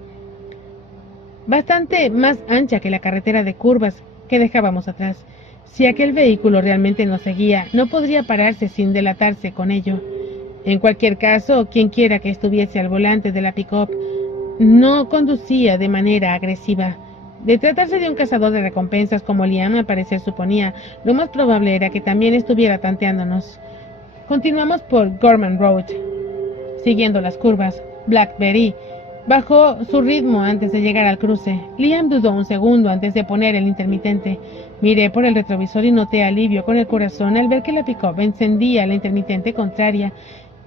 bastante más ancha que la carretera de curvas que dejábamos atrás. Si aquel vehículo realmente nos seguía, no podría pararse sin delatarse con ello. En cualquier caso, quienquiera que estuviese al volante de la pick-up no conducía de manera agresiva. De tratarse de un cazador de recompensas como Liam al parecer suponía, lo más probable era que también estuviera tanteándonos. Continuamos por Gorman Road, siguiendo las curvas. Blackberry bajó su ritmo antes de llegar al cruce. Liam dudó un segundo antes de poner el intermitente. Miré por el retrovisor y noté alivio con el corazón al ver que la pick-up encendía la intermitente contraria.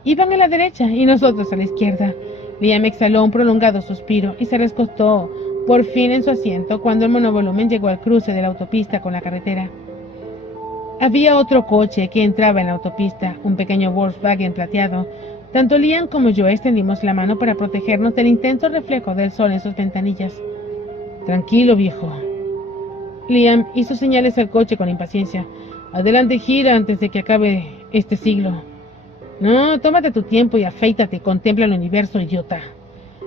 Iban a la derecha y nosotros a la izquierda. Liam exhaló un prolongado suspiro y se recostó por fin en su asiento cuando el monovolumen llegó al cruce de la autopista con la carretera. Había otro coche que entraba en la autopista, un pequeño Volkswagen plateado. Tanto Liam como yo extendimos la mano para protegernos del intenso reflejo del sol en sus ventanillas. Tranquilo, viejo. Liam hizo señales al coche con impaciencia. Adelante, gira antes de que acabe este siglo. No, tómate tu tiempo y afeítate y contempla el universo, idiota.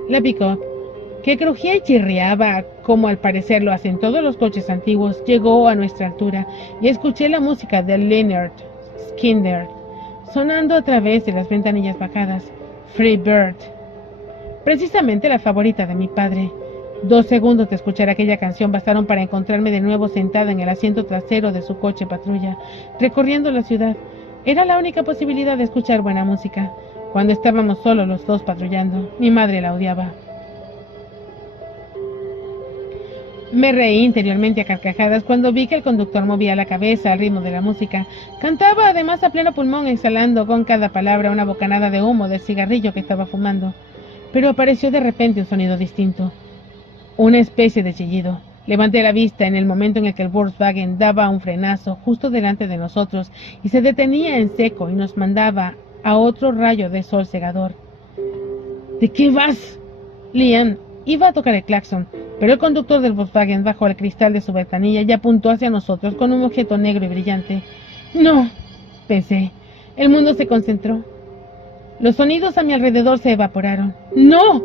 La pick-up, que crujía y chirriaba, como al parecer lo hacen todos los coches antiguos, llegó a nuestra altura y escuché la música de Lynyrd Skynyrd sonando a través de las ventanillas bajadas. Free Bird, precisamente la favorita de mi padre. 2 segundos de escuchar aquella canción bastaron para encontrarme de nuevo sentada en el asiento trasero de su coche patrulla, recorriendo la ciudad. Era la única posibilidad de escuchar buena música. Cuando estábamos solos los dos patrullando, mi madre la odiaba. Me reí interiormente a carcajadas cuando vi que el conductor movía la cabeza al ritmo de la música. Cantaba además a pleno pulmón, exhalando con cada palabra una bocanada de humo del cigarrillo que estaba fumando. Pero apareció de repente un sonido distinto. Una especie de chillido. Levanté la vista en el momento en el que el Volkswagen daba un frenazo justo delante de nosotros y se detenía en seco y nos mandaba a otro rayo de sol cegador. ¿De qué vas? Liam iba a tocar el claxon, pero el conductor del Volkswagen bajó el cristal de su ventanilla y apuntó hacia nosotros con un objeto negro y brillante. ¡No!, pensé. El mundo se concentró. Los sonidos a mi alrededor se evaporaron. ¡No!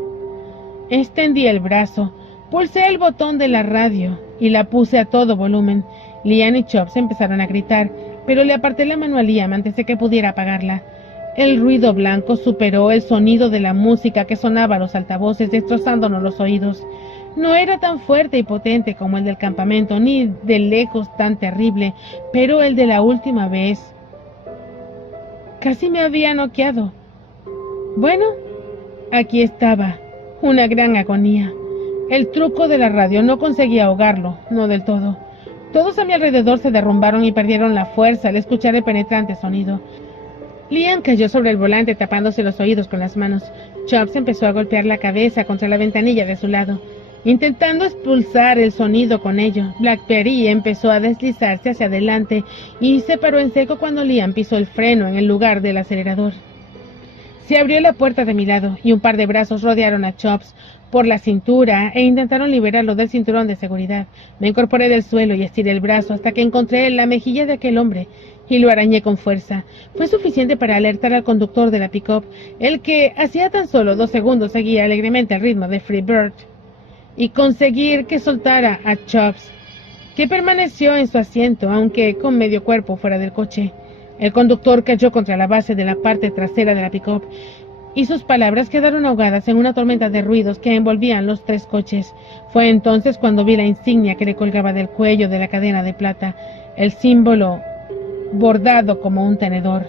Extendí el brazo, pulsé el botón de la radio y la puse a todo volumen. Liam y Chops empezaron a gritar, pero le aparté la mano a Liam antes de que pudiera apagarla. El ruido blanco superó el sonido de la música que sonaba a los altavoces, destrozándonos los oídos. No era tan fuerte y potente como el del campamento, ni de lejos tan terrible, pero el de la última vez casi me había noqueado. Bueno, aquí estaba, una gran agonía. El truco de la radio no conseguía ahogarlo, no del todo. Todos a mi alrededor se derrumbaron y perdieron la fuerza al escuchar el penetrante sonido. Liam cayó sobre el volante tapándose los oídos con las manos. Chops empezó a golpear la cabeza contra la ventanilla de su lado, intentando expulsar el sonido con ello. Blackberry empezó a deslizarse hacia adelante y se paró en seco cuando Liam pisó el freno en el lugar del acelerador. Se abrió la puerta de mi lado y un par de brazos rodearon a Chops por la cintura e intentaron liberarlo del cinturón de seguridad. Me incorporé del suelo y estiré el brazo hasta que encontré la mejilla de aquel hombre y lo arañé con fuerza. Fue suficiente para alertar al conductor de la pick-up, el que hacía tan solo 2 segundos seguía alegremente el ritmo de Free Bird, y conseguir que soltara a Chops, que permaneció en su asiento, aunque con medio cuerpo fuera del coche. El conductor cayó contra la base de la parte trasera de la pick-up, y sus palabras quedaron ahogadas en una tormenta de ruidos que envolvían los 3 coches. Fue entonces cuando vi la insignia que le colgaba del cuello de la cadena de plata, el símbolo bordado como un tenedor.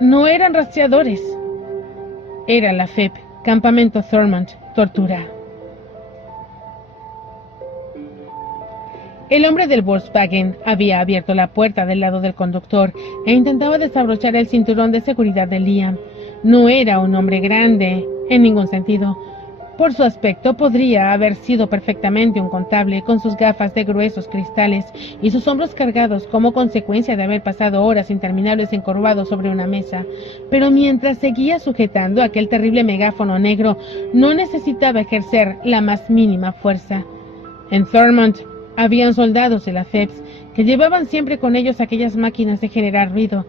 No eran rastreadores. Era la FEP, Campamento Thurmond, tortura. El hombre del Volkswagen había abierto la puerta del lado del conductor e intentaba desabrochar el cinturón de seguridad de Liam. No era un hombre grande, en ningún sentido. Por su aspecto podría haber sido perfectamente un contable, con sus gafas de gruesos cristales y sus hombros cargados como consecuencia de haber pasado horas interminables encorvados sobre una mesa. Pero mientras seguía sujetando aquel terrible megáfono negro, no necesitaba ejercer la más mínima fuerza. En Thurmond habían soldados de la FEPS que llevaban siempre con ellos aquellas máquinas de generar ruido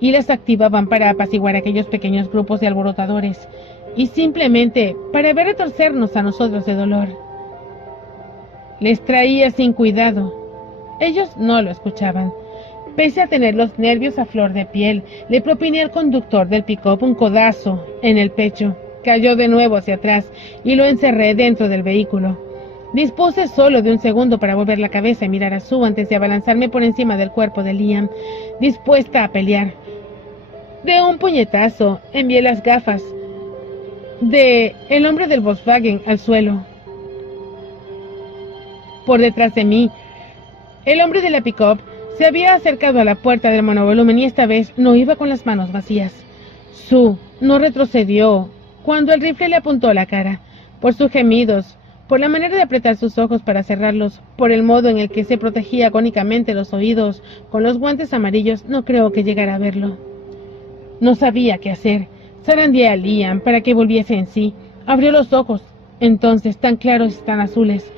y las activaban para apaciguar aquellos pequeños grupos de alborotadores y simplemente para ver retorcernos a nosotros de dolor. Les traía sin cuidado. Ellos no lo escuchaban. Pese a tener los nervios a flor de piel, le propiné al conductor del pick-up un codazo en el pecho. Cayó de nuevo hacia atrás y lo encerré dentro del vehículo. Dispuse solo de un segundo para volver la cabeza y mirar a Sue antes de abalanzarme por encima del cuerpo de Liam, dispuesta a pelear. De un puñetazo envié las gafas de el hombre del Volkswagen al suelo. Por detrás de mí, el hombre de la pick-up se había acercado a la puerta del monovolumen y esta vez no iba con las manos vacías. Sue no retrocedió cuando el rifle le apuntó a la cara. Por sus gemidos, por la manera de apretar sus ojos para cerrarlos, por el modo en el que se protegía agónicamente los oídos con los guantes amarillos, no creo que llegara a verlo. No sabía qué hacer. Zarandeé a Liam para que volviese en sí. Abrió los ojos, entonces tan claros y tan azules.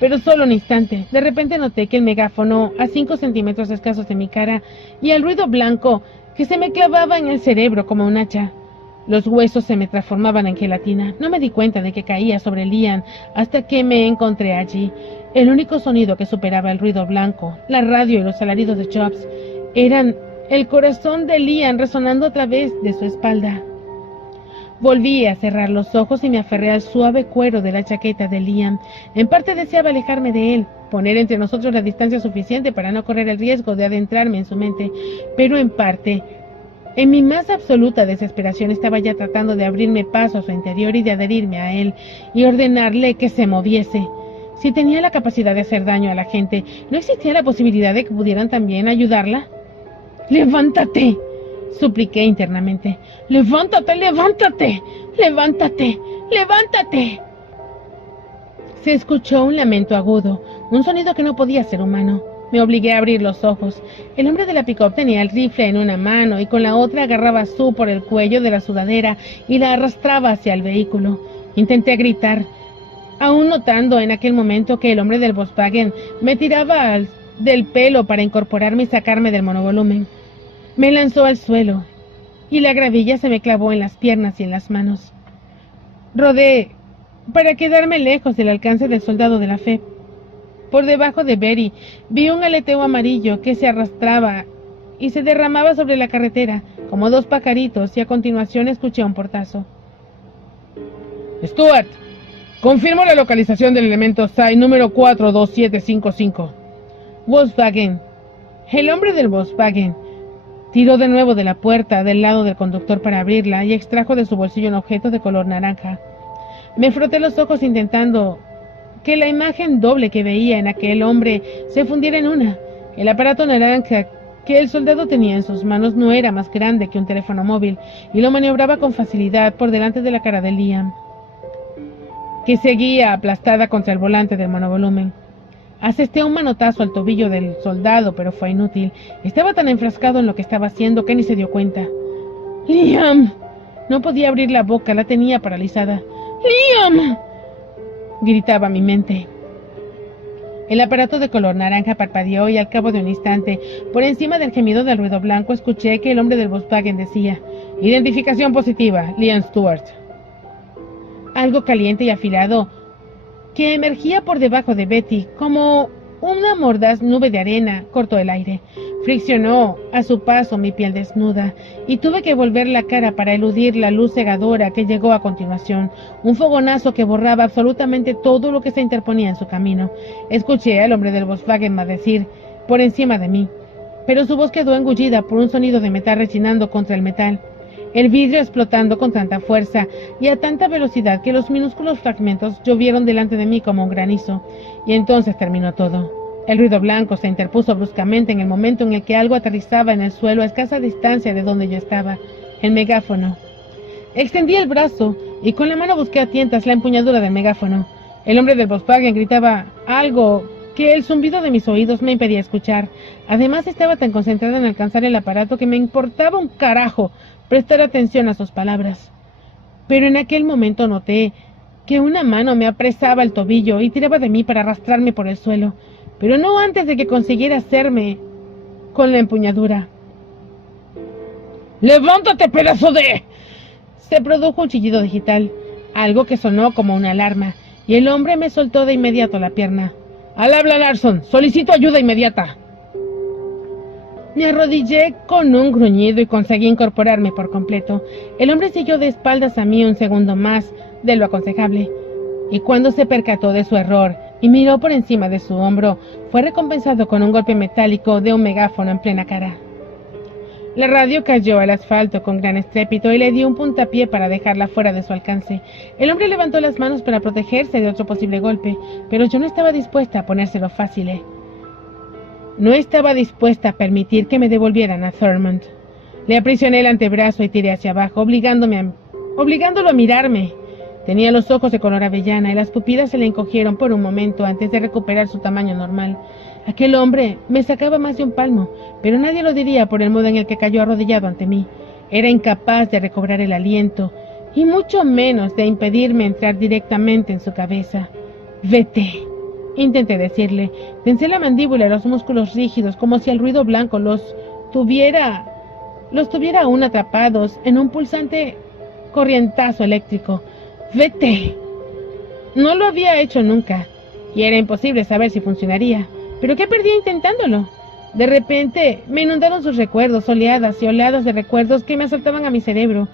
Pero solo un instante. De repente noté que el megáfono, a 5 centímetros escasos de mi cara, y el ruido blanco que se me clavaba en el cerebro como un hacha. Los huesos se me transformaban en gelatina. No me di cuenta de que caía sobre Liam hasta que me encontré allí. El único sonido que superaba el ruido blanco, la radio y los alaridos de Chops eran el corazón de Liam resonando a través de su espalda. Volví a cerrar los ojos y me aferré al suave cuero de la chaqueta de Liam. En parte deseaba alejarme de él, poner entre nosotros la distancia suficiente para no correr el riesgo de adentrarme en su mente, pero en parte, en mi más absoluta desesperación, estaba ya tratando de abrirme paso a su interior y de adherirme a él y ordenarle que se moviese. Si tenía la capacidad de hacer daño a la gente, ¿no existía la posibilidad de que pudieran también ayudarla? ¡Levántate!, supliqué internamente. ¡Levántate, levántate! ¡Levántate, levántate! Se escuchó un lamento agudo, un sonido que no podía ser humano. Me obligué a abrir los ojos. El hombre de la pick-up tenía el rifle en una mano y con la otra agarraba a Sue por el cuello de la sudadera y la arrastraba hacia el vehículo. Intenté gritar, aún notando en aquel momento que el hombre del Volkswagen me tiraba del pelo para incorporarme y sacarme del monovolumen. Me lanzó al suelo y la gravilla se me clavó en las piernas y en las manos. Rodé para quedarme lejos del alcance del soldado de la fe. Por debajo de Betty vi un aleteo amarillo que se arrastraba y se derramaba sobre la carretera como dos pajaritos y a continuación escuché un portazo. Stuart, confirmo la localización del elemento SAI número 42755. Volkswagen. El hombre del Volkswagen tiró de nuevo de la puerta del lado del conductor para abrirla y extrajo de su bolsillo un objeto de color naranja. Me froté los ojos intentando que la imagen doble que veía en aquel hombre se fundiera en una. El aparato naranja que el soldado tenía en sus manos no era más grande que un teléfono móvil y lo maniobraba con facilidad por delante de la cara de Liam, que seguía aplastada contra el volante del monovolumen. Asesté un manotazo al tobillo del soldado, pero fue inútil. Estaba tan enfrascado en lo que estaba haciendo que ni se dio cuenta. ¡Liam! No podía abrir la boca, la tenía paralizada. ¡Liam!, gritaba mi mente. El aparato de color naranja parpadeó y al cabo de un instante, por encima del gemido del ruido blanco, escuché que el hombre del Volkswagen decía: «Identificación positiva, Liam Stewart». Algo caliente y afilado que emergía por debajo de Betty como una mordaz nube de arena cortó el aire. Friccionó a su paso mi piel desnuda y tuve que volver la cara para eludir la luz cegadora que llegó a continuación, un fogonazo que borraba absolutamente todo lo que se interponía en su camino. Escuché al hombre del Volkswagen maldecir por encima de mí, pero su voz quedó engullida por un sonido de metal rechinando contra el metal, el vidrio explotando con tanta fuerza y a tanta velocidad que los minúsculos fragmentos llovieron delante de mí como un granizo, y entonces terminó todo. El ruido blanco se interpuso bruscamente en el momento en el que algo aterrizaba en el suelo a escasa distancia de donde yo estaba, el megáfono. Extendí el brazo y con la mano busqué a tientas la empuñadura del megáfono. El hombre del Volkswagen gritaba algo que el zumbido de mis oídos me impedía escuchar. Además estaba tan concentrada en alcanzar el aparato que me importaba un carajo prestar atención a sus palabras. Pero en aquel momento noté que una mano me apresaba el tobillo y tiraba de mí para arrastrarme por el suelo, pero no antes de que consiguiera hacerme con la empuñadura. ¡Levántate, pedazo de...! Se produjo un chillido digital, algo que sonó como una alarma, y el hombre me soltó de inmediato la pierna. ¡Al habla, Larson! ¡Solicito ayuda inmediata! Me arrodillé con un gruñido y conseguí incorporarme por completo. El hombre siguió de espaldas a mí un segundo más de lo aconsejable, y cuando se percató de su error y miró por encima de su hombro, fue recompensado con un golpe metálico de un megáfono en plena cara. La radio cayó al asfalto con gran estrépito y le dio un puntapié para dejarla fuera de su alcance. El hombre levantó las manos para protegerse de otro posible golpe, pero yo no estaba dispuesta a ponérselo fácil. No estaba dispuesta a permitir que me devolvieran a Thurmond. Le aprisioné el antebrazo y tiré hacia abajo, obligándolo a mirarme. Tenía los ojos de color avellana y las pupilas se le encogieron por un momento antes de recuperar su tamaño normal. Aquel hombre me sacaba más de un palmo, pero nadie lo diría por el modo en el que cayó arrodillado ante mí. Era incapaz de recobrar el aliento, y mucho menos de impedirme entrar directamente en su cabeza. «Vete», intenté decirle. Tensé la mandíbula y los músculos rígidos, como si el ruido blanco los tuviera aún atrapados en un pulsante corrientazo eléctrico. ¡Vete! No lo había hecho nunca, y era imposible saber si funcionaría. ¿Pero qué perdía intentándolo? De repente me inundaron sus recuerdos, oleadas y oleadas de recuerdos que me asaltaban a mi cerebro,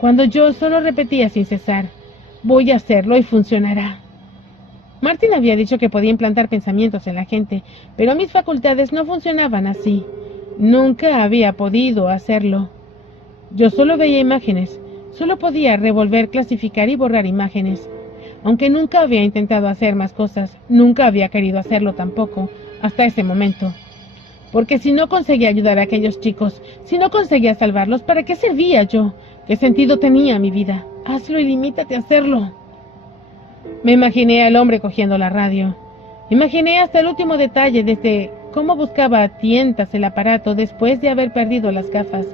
cuando yo solo repetía sin cesar: voy a hacerlo y funcionará. Martin había dicho que podía implantar pensamientos en la gente, pero mis facultades no funcionaban así. Nunca había podido hacerlo. Yo solo veía imágenes, solo podía revolver, clasificar y borrar imágenes. Aunque nunca había intentado hacer más cosas, nunca había querido hacerlo tampoco, hasta ese momento. Porque si no conseguía ayudar a aquellos chicos, si no conseguía salvarlos, ¿para qué servía yo? ¿Qué sentido tenía mi vida? Hazlo y limítate a hacerlo. Me imaginé al hombre cogiendo la radio. Imaginé hasta el último detalle, desde cómo buscaba a tientas el aparato después de haber perdido las gafas,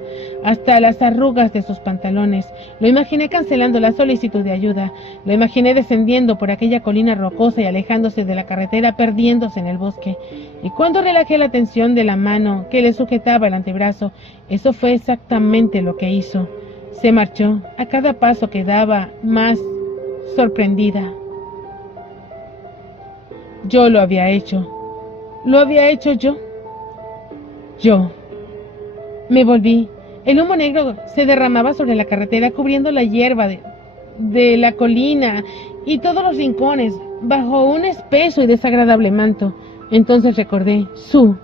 hasta las arrugas de sus pantalones. Lo imaginé cancelando la solicitud de ayuda. Lo imaginé descendiendo por aquella colina rocosa y alejándose de la carretera, perdiéndose en el bosque. Y cuando relajé la tensión de la mano que le sujetaba el antebrazo, eso fue exactamente lo que hizo. Se marchó, a cada paso que daba, más sorprendida. Yo lo había hecho. ¿Lo había hecho yo? Yo. Me volví. El humo negro se derramaba sobre la carretera, cubriendo la hierba de la colina y todos los rincones, bajo un espeso y desagradable manto. Entonces recordé: Sue.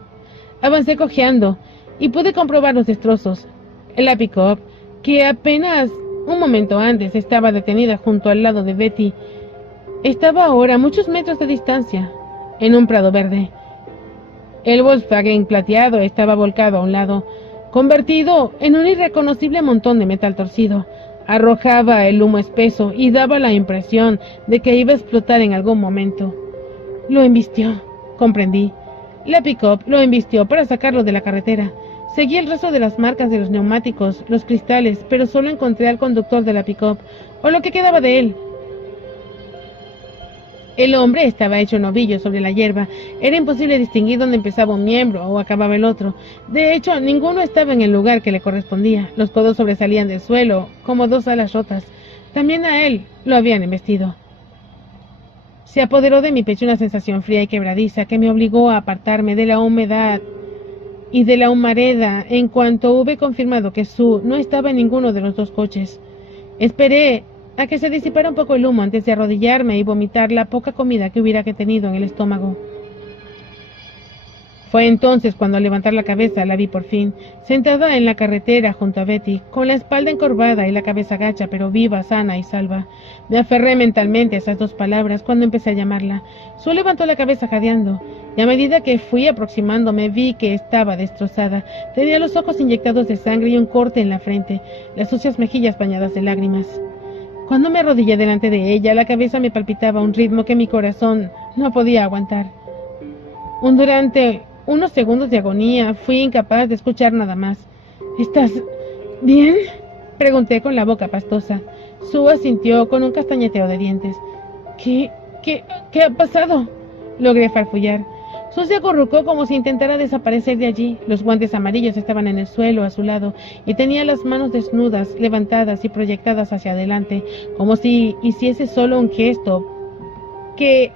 Avancé cojeando y pude comprobar los destrozos. La pick-up, que apenas un momento antes estaba detenida junto al lado de Betty, estaba ahora a muchos metros de distancia, en un prado verde. El Volkswagen plateado estaba volcado a un lado, convertido en un irreconocible montón de metal torcido. Arrojaba el humo espeso y daba la impresión de que iba a explotar en algún momento. Lo embistió, comprendí. La pick-up lo embistió para sacarlo de la carretera. Seguí el resto de las marcas de los neumáticos, los cristales, pero solo encontré al conductor de la pick-up, o lo que quedaba de él. El hombre estaba hecho novillo sobre la hierba. Era imposible distinguir dónde empezaba un miembro o acababa el otro. De hecho, ninguno estaba en el lugar que le correspondía. Los codos sobresalían del suelo, como dos alas rotas. También a él lo habían embestido. Se apoderó de mi pecho una sensación fría y quebradiza que me obligó a apartarme de la humedad y de la humareda en cuanto hube confirmado que Sue no estaba en ninguno de los dos coches. Esperé a que se disipara un poco el humo antes de arrodillarme y vomitar la poca comida que hubiera tenido en el estómago. Fue entonces cuando al levantar la cabeza la vi por fin, sentada en la carretera junto a Betty, con la espalda encorvada y la cabeza gacha, pero viva, sana y salva. Me aferré mentalmente a esas dos palabras cuando empecé a llamarla. Sue levantó la cabeza jadeando, y a medida que fui aproximándome vi que estaba destrozada. Tenía los ojos inyectados de sangre y un corte en la frente, las sucias mejillas bañadas de lágrimas. Cuando me arrodillé delante de ella, la cabeza me palpitaba a un ritmo que mi corazón no podía aguantar. Durante unos segundos de agonía fui incapaz de escuchar nada más. ¿Estás bien?, pregunté con la boca pastosa. Sue asintió con un castañeteo de dientes. ¿Qué ha pasado?, logré farfullar. Sue se acurrucó como si intentara desaparecer de allí. Los guantes amarillos estaban en el suelo a su lado y tenía las manos desnudas, levantadas y proyectadas hacia adelante, como si hiciese solo un gesto que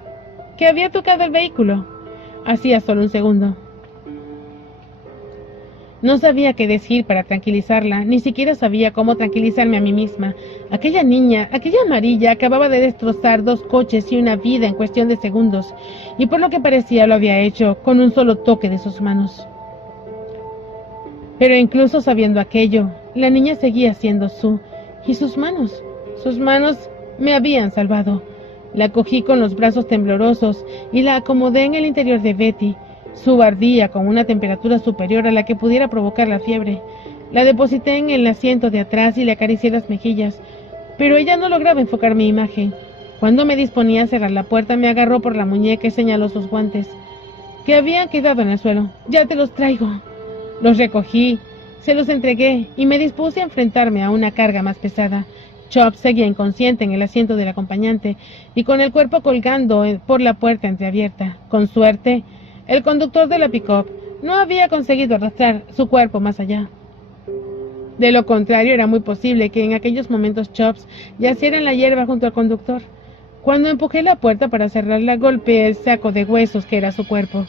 había tocado el vehículo. Hacía solo un segundo. No sabía qué decir para tranquilizarla, ni siquiera sabía cómo tranquilizarme a mí misma. Aquella niña, aquella amarilla, acababa de destrozar 2 coches y una vida en cuestión de segundos, y por lo que parecía lo había hecho con un solo toque de sus manos. Pero incluso sabiendo aquello, la niña seguía siendo Sue, y sus manos me habían salvado. La cogí con los brazos temblorosos y la acomodé en el interior de Betty. Sue ardía con una temperatura superior a la que pudiera provocar la fiebre. La deposité en el asiento de atrás y le acaricié las mejillas, pero ella no lograba enfocar mi imagen. Cuando me disponía a cerrar la puerta, me agarró por la muñeca y señaló sus guantes, que habían quedado en el suelo. «Ya te los traigo». Los recogí, se los entregué y me dispuse a enfrentarme a una carga más pesada. Chop seguía inconsciente en el asiento del acompañante y con el cuerpo colgando por la puerta entreabierta. Con suerte, el conductor de la pick-up no había conseguido arrastrar su cuerpo más allá. De lo contrario, era muy posible que en aquellos momentos Chops yaciera en la hierba junto al conductor. Cuando empujé la puerta para cerrarla, golpeé el saco de huesos que era su cuerpo.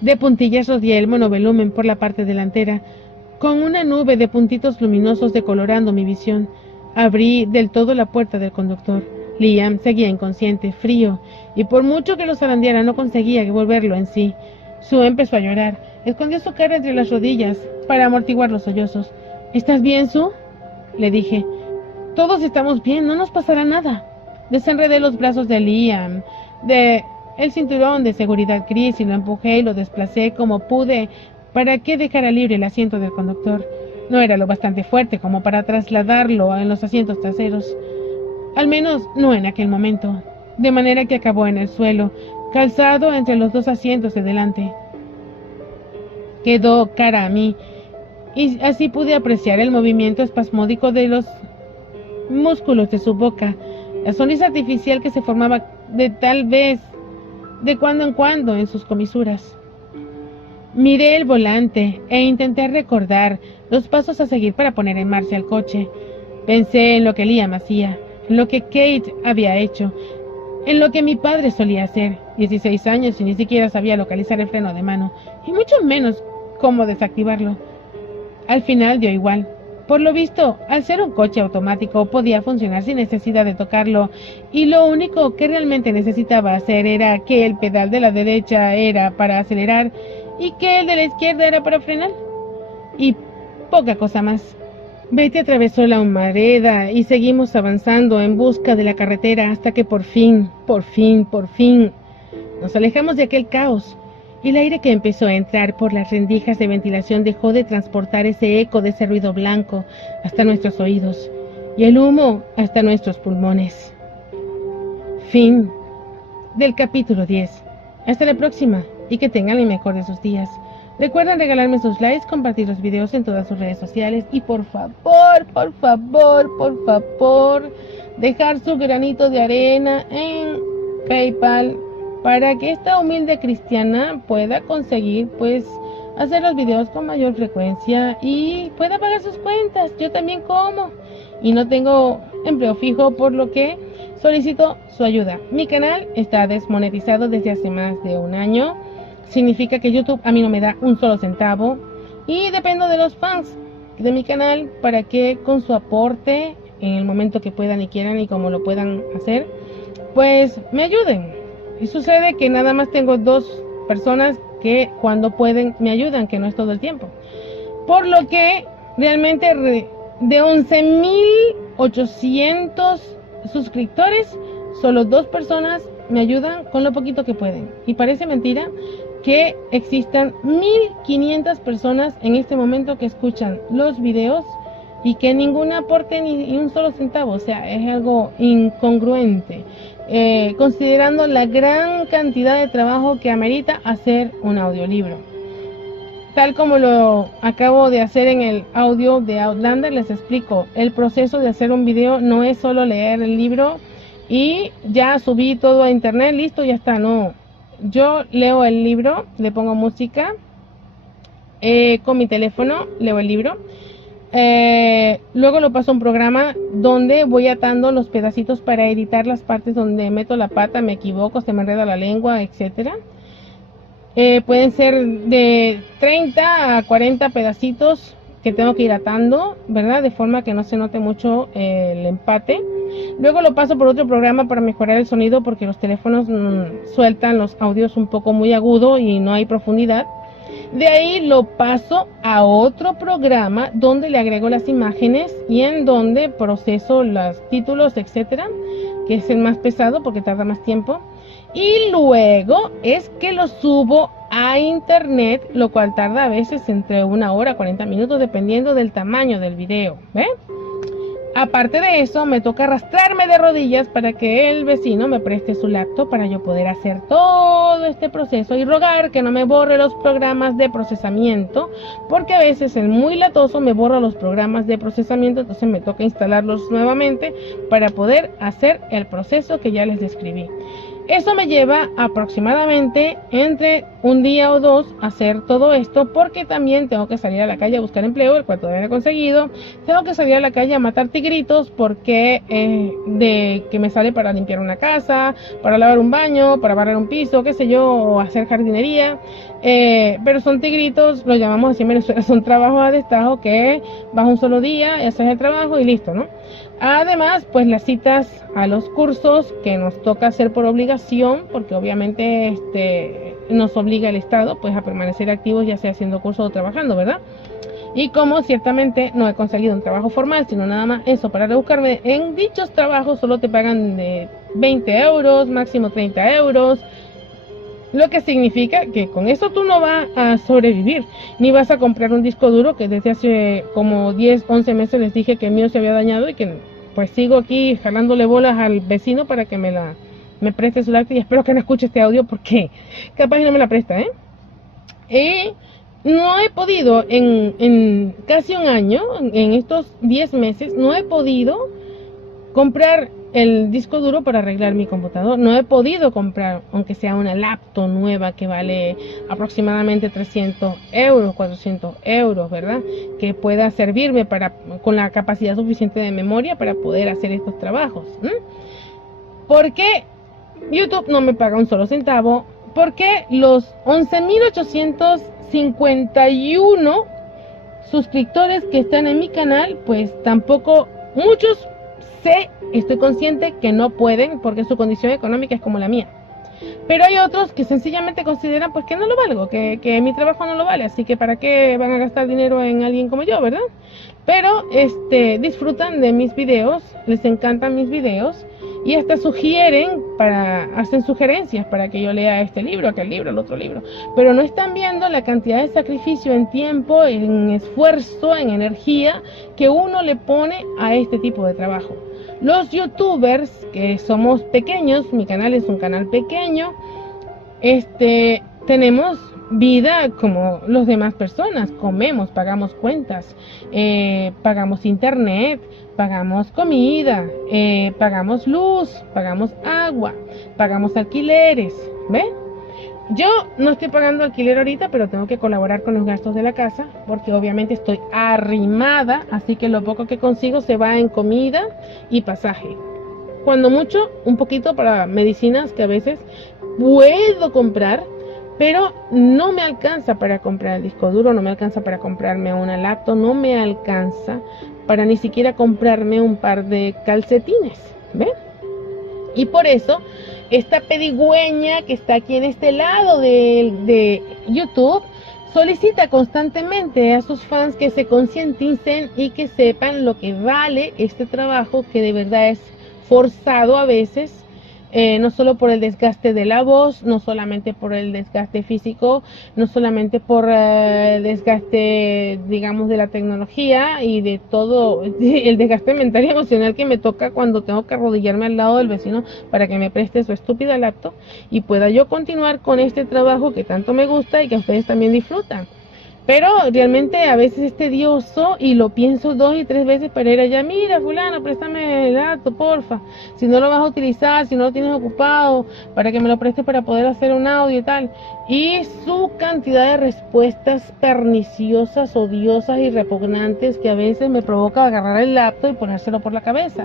De puntillas rodeé el monovolumen por la parte delantera, con una nube de puntitos luminosos decolorando mi visión. Abrí del todo la puerta del conductor. Liam seguía inconsciente, frío, y por mucho que lo zarandeara no conseguía devolverlo en sí. Sue empezó a llorar. Escondió su cara entre las rodillas para amortiguar los sollozos. ¿Estás bien, Sue?, le dije. Todos estamos bien, no nos pasará nada. Desenredé los brazos de Liam de el cinturón de seguridad gris y lo empujé y lo desplacé como pude para que dejara libre el asiento del conductor. No era lo bastante fuerte como para trasladarlo en los asientos traseros, al menos no en aquel momento, de manera que acabó en el suelo, calzado entre los dos asientos de delante. Quedó cara a mí, y así pude apreciar el movimiento espasmódico de los músculos de su boca, la sonrisa artificial que se formaba tal vez de cuando en cuando en sus comisuras. Miré el volante e intenté recordar los pasos a seguir para poner en marcha el coche. Pensé en lo que Liam hacía, en lo que Kate había hecho, en lo que mi padre solía hacer. 16 años y ni siquiera sabía localizar el freno de mano, y mucho menos cómo desactivarlo. Al final dio igual. Por lo visto, al ser un coche automático, podía funcionar sin necesidad de tocarlo, y lo único que realmente necesitaba hacer era que el pedal de la derecha era para acelerar y que el de la izquierda era para frenar. Y poca cosa más. Betty atravesó la humareda y seguimos avanzando en busca de la carretera hasta que por fin, nos alejamos de aquel caos. Y el aire que empezó a entrar por las rendijas de ventilación dejó de transportar ese eco de ese ruido blanco hasta nuestros oídos, y el humo hasta nuestros pulmones. Fin del capítulo 10. Hasta la próxima, y que tengan el mejor de sus días. Recuerden regalarme sus likes, compartir los videos en todas sus redes sociales, y por favor, dejar su granito de arena en PayPal, para que esta humilde cristiana pueda conseguir, hacer los videos con mayor frecuencia y pueda pagar sus cuentas. Yo también como y no tengo empleo fijo, por lo que solicito su ayuda. Mi canal está desmonetizado desde hace más de un año. Significa que YouTube a mí no me da un solo centavo, y dependo de los fans de mi canal para que con su aporte, en el momento que puedan y quieran y como lo puedan hacer, me ayuden. Y sucede que nada más tengo 2 personas que cuando pueden me ayudan, que no es todo el tiempo. Por lo que realmente de 11,800 suscriptores, solo 2 personas me ayudan con lo poquito que pueden. Y parece mentira que existan 1,500 personas en este momento que escuchan los videos y que ninguna aporte ni un solo centavo. O sea, es algo incongruente, considerando la gran cantidad de trabajo que amerita hacer un audiolibro. Tal como lo acabo de hacer en el audio de Outlander, les explico, el proceso de hacer un video no es solo leer el libro y ya subí todo a internet, listo, ya está. No, yo leo el libro, le pongo música, con mi teléfono leo el libro. Luego lo paso a un programa donde voy atando los pedacitos para editar las partes donde meto la pata, me equivoco, se me enreda la lengua, etcétera. Pueden ser de 30 a 40 pedacitos que tengo que ir atando, ¿verdad? De forma que no se note mucho el empate. Luego lo paso por otro programa para mejorar el sonido, porque los teléfonos sueltan los audios un poco muy agudo y no hay profundidad. De ahí lo paso a otro programa donde le agrego las imágenes y en donde proceso los títulos, etcétera, que es el más pesado porque tarda más tiempo. Y luego es que lo subo a internet, lo cual tarda a veces entre 1 hora, 40 minutos, dependiendo del tamaño del video, ¿ve? Aparte de eso, me toca arrastrarme de rodillas para que el vecino me preste su laptop para yo poder hacer todo este proceso y rogar que no me borre los programas de procesamiento, porque a veces el muy latoso me borra los programas de procesamiento, entonces me toca instalarlos nuevamente para poder hacer el proceso que ya les describí. Eso me lleva aproximadamente entre un día o dos a hacer todo esto, porque también tengo que salir a la calle a buscar empleo, el cual todavía no he conseguido. Tengo que salir a la calle a matar tigritos porque de que me sale para limpiar una casa, para lavar un baño, para barrer un piso, qué sé yo, o hacer jardinería. Pero son tigritos, los llamamos así en Venezuela, son trabajos a destajo que vas un solo día, haces el trabajo y listo, ¿no? Además, pues las citas a los cursos que nos toca hacer por obligación, porque obviamente nos obliga el Estado pues a permanecer activos, ya sea haciendo cursos o trabajando, ¿verdad? Y como ciertamente no he conseguido un trabajo formal, sino nada más eso, para rebuscarme en dichos trabajos solo te pagan de 20 euros, máximo 30 euros, lo que significa que con eso tú no vas a sobrevivir, ni vas a comprar un disco duro, que desde hace como 10, 11 meses les dije que el mío se había dañado y que pues sigo aquí jalándole bolas al vecino para que me preste su laptop, y espero que no escuche este audio porque capaz no me la presta, Y no he podido en casi un año, en estos 10 meses, no he podido comprar el disco duro para arreglar mi computador. No he podido comprar, aunque sea una laptop nueva que vale aproximadamente 300 euros, 400 euros, ¿verdad? Que pueda servirme con la capacidad suficiente de memoria para poder hacer estos trabajos. Porque YouTube no me paga un solo centavo, porque los 11.851 suscriptores que están en mi canal, pues tampoco muchos estoy consciente que no pueden porque su condición económica es como la mía, pero hay otros que sencillamente consideran pues que no lo valgo, que mi trabajo no lo vale, así que para qué van a gastar dinero en alguien como yo, ¿verdad? Pero disfrutan de mis videos, les encantan mis videos y hasta hacen sugerencias para que yo lea este libro, aquel libro, el otro libro, pero no están viendo la cantidad de sacrificio en tiempo, en esfuerzo, en energía que uno le pone a este tipo de trabajo. Los youtubers que somos pequeños, mi canal es un canal pequeño, tenemos vida como los demás personas, comemos, pagamos cuentas, pagamos internet, pagamos comida, pagamos luz, pagamos agua, pagamos alquileres, ¿ve? Yo no estoy pagando alquiler ahorita, pero tengo que colaborar con los gastos de la casa, porque obviamente estoy arrimada, así que lo poco que consigo se va en comida y pasaje. Cuando mucho, un poquito para medicinas que a veces puedo comprar, pero no me alcanza para comprar el disco duro, no me alcanza para comprarme una laptop, no me alcanza para ni siquiera comprarme un par de calcetines, ¿ven? Y por eso, esta pedigüeña que está aquí en este lado de YouTube solicita constantemente a sus fans que se concienticen y que sepan lo que vale este trabajo, que de verdad es forzado a veces, no solo por el desgaste de la voz, no solamente por el desgaste físico, no solamente por el desgaste, digamos, de la tecnología y de todo el desgaste mental y emocional que me toca cuando tengo que arrodillarme al lado del vecino para que me preste su estúpida laptop y pueda yo continuar con este trabajo que tanto me gusta y que ustedes también disfrutan. Pero realmente a veces es tedioso y lo pienso 2 y 3 veces para ir allá. Mira, fulano, préstame el dato, porfa. Si no lo vas a utilizar, si no lo tienes ocupado, para que me lo prestes para poder hacer un audio y tal. Y su cantidad de respuestas perniciosas, odiosas y repugnantes que a veces me provoca agarrar el laptop y ponérselo por la cabeza.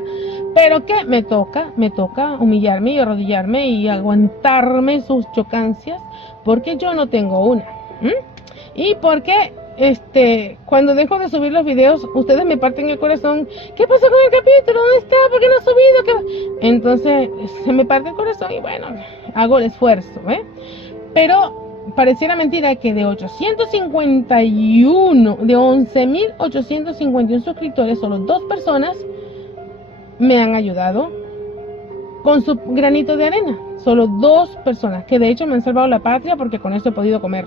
Pero ¿qué? Me toca humillarme y arrodillarme y aguantarme sus chocancias porque yo no tengo una. Y porque cuando dejo de subir los videos, ustedes me parten el corazón. ¿Qué pasó con el capítulo? ¿Dónde está? ¿Por qué no ha subido? Entonces se me parte el corazón y bueno, hago el esfuerzo, Pero pareciera mentira que de 11.851 suscriptores, solo 2 personas me han ayudado con su granito de arena. Solo 2 personas, que de hecho me han salvado la patria porque con eso he podido comer.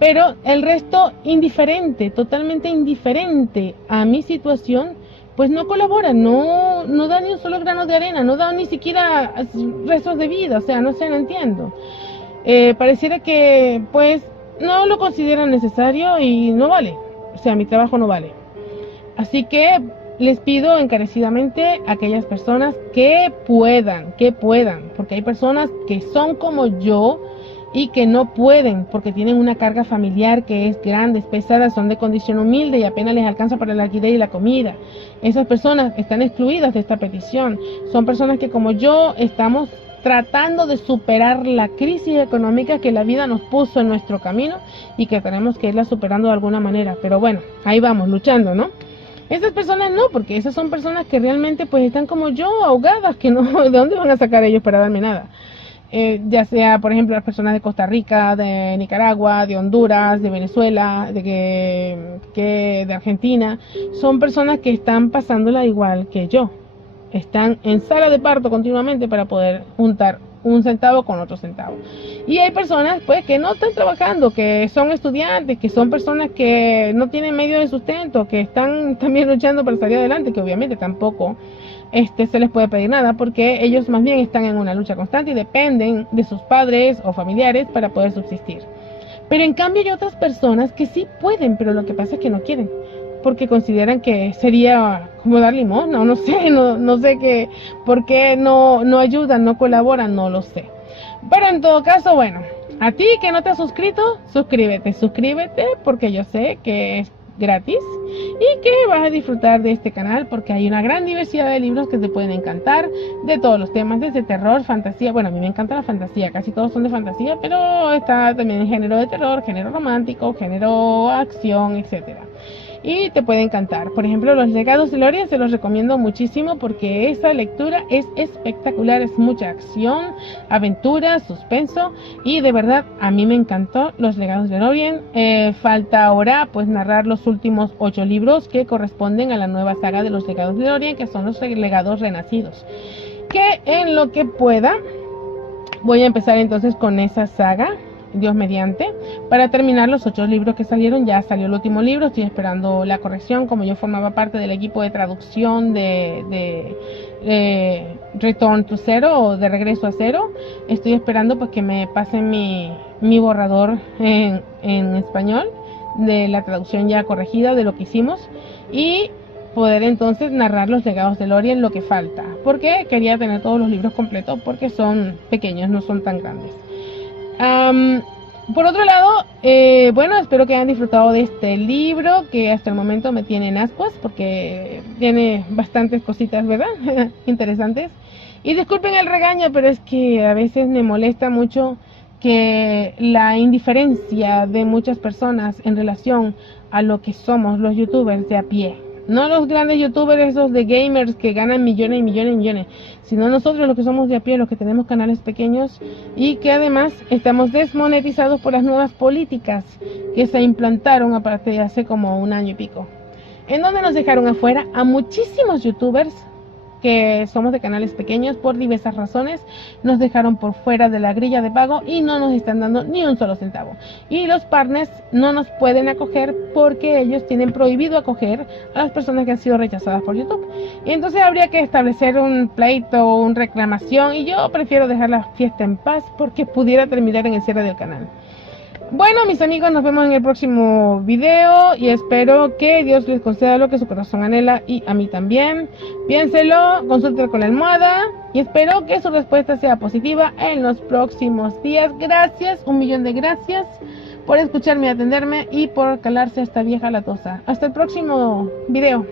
Pero el resto indiferente, totalmente indiferente a mi situación, pues no colabora, no da ni un solo grano de arena, no da ni siquiera restos de vida, o sea, no entiendo. Pareciera que pues no lo consideran necesario y no vale, o sea, mi trabajo no vale. Así que les pido encarecidamente a aquellas personas que puedan, porque hay personas que son como yo y que no pueden porque tienen una carga familiar que es grande, es pesada, son de condición humilde y apenas les alcanza para el alquiler y la comida. Esas personas están excluidas de esta petición. Son personas que, como yo, estamos tratando de superar la crisis económica que la vida nos puso en nuestro camino y que tenemos que irla superando de alguna manera. Pero bueno, ahí vamos, luchando, ¿no? Esas personas no, porque esas son personas que realmente pues están como yo, ahogadas, que no, ¿de dónde van a sacar ellos para darme nada? Ya sea, por ejemplo, las personas de Costa Rica, de Nicaragua, de Honduras, de Venezuela, de Argentina, son personas que están pasándola igual que yo. Están en sala de parto continuamente para poder juntar un centavo con otro centavo. Y hay personas pues que no están trabajando, que son estudiantes, que son personas que no tienen medio de sustento, que están también luchando para salir adelante, que obviamente tampoco se les puede pedir nada porque ellos más bien están en una lucha constante y dependen de sus padres o familiares para poder subsistir. Pero en cambio hay otras personas que sí pueden, pero lo que pasa es que no quieren, porque consideran que sería como dar limosna, no sé, no sé qué, por qué no ayudan, no colaboran, no lo sé. Pero en todo caso, bueno, a ti que no te has suscrito, suscríbete porque yo sé que es gratis y que vas a disfrutar de este canal porque hay una gran diversidad de libros que te pueden encantar de todos los temas, desde terror, fantasía. Bueno, a mí me encanta la fantasía, casi todos son de fantasía, pero está también el género de terror, género romántico, género acción, etcétera. Y te puede encantar. Por ejemplo, Los Legados de Lorien se los recomiendo muchísimo porque esa lectura es espectacular, es mucha acción, aventura, suspenso y de verdad a mí me encantó Los Legados de Lorien. Falta ahora pues narrar los últimos 8 libros que corresponden a la nueva saga de Los Legados de Lorien, que son los legados renacidos, que en lo que pueda voy a empezar entonces con esa saga, Dios mediante, para terminar los 8 libros que salieron. Ya salió el último libro, estoy esperando la corrección. Como yo formaba parte del equipo de traducción de Return to Zero o de Regreso a Cero, estoy esperando pues que me pasen mi borrador en español de la traducción ya corregida de lo que hicimos y poder entonces narrar Los Legados de Lorien, lo que falta, porque quería tener todos los libros completos porque son pequeños, no son tan grandes. Por otro lado, bueno, espero que hayan disfrutado de este libro que hasta el momento me tiene en ascuas porque tiene bastantes cositas, ¿verdad? Interesantes. Y disculpen el regaño, pero es que a veces me molesta mucho que la indiferencia de muchas personas en relación a lo que somos los youtubers de a pie. No los grandes youtubers esos de gamers que ganan millones y millones y millones, sino nosotros los que somos de a pie, los que tenemos canales pequeños y que además estamos desmonetizados por las nuevas políticas que se implantaron a partir de hace como 1 año y pico, en donde nos dejaron afuera a muchísimos youtubers que somos de canales pequeños por diversas razones. Nos dejaron por fuera de la grilla de pago y no nos están dando ni un solo centavo. Y los partners no nos pueden acoger porque ellos tienen prohibido acoger a las personas que han sido rechazadas por YouTube. Y entonces habría que establecer un pleito o una reclamación y yo prefiero dejar la fiesta en paz porque pudiera terminar en el cierre del canal. Bueno, mis amigos, nos vemos en el próximo video y espero que Dios les conceda lo que su corazón anhela y a mí también. Piénselo, consúltelo con la almohada y espero que su respuesta sea positiva en los próximos días. Gracias, 1.000.000 de gracias por escucharme y atenderme y por calarse a esta vieja latosa. Hasta el próximo video.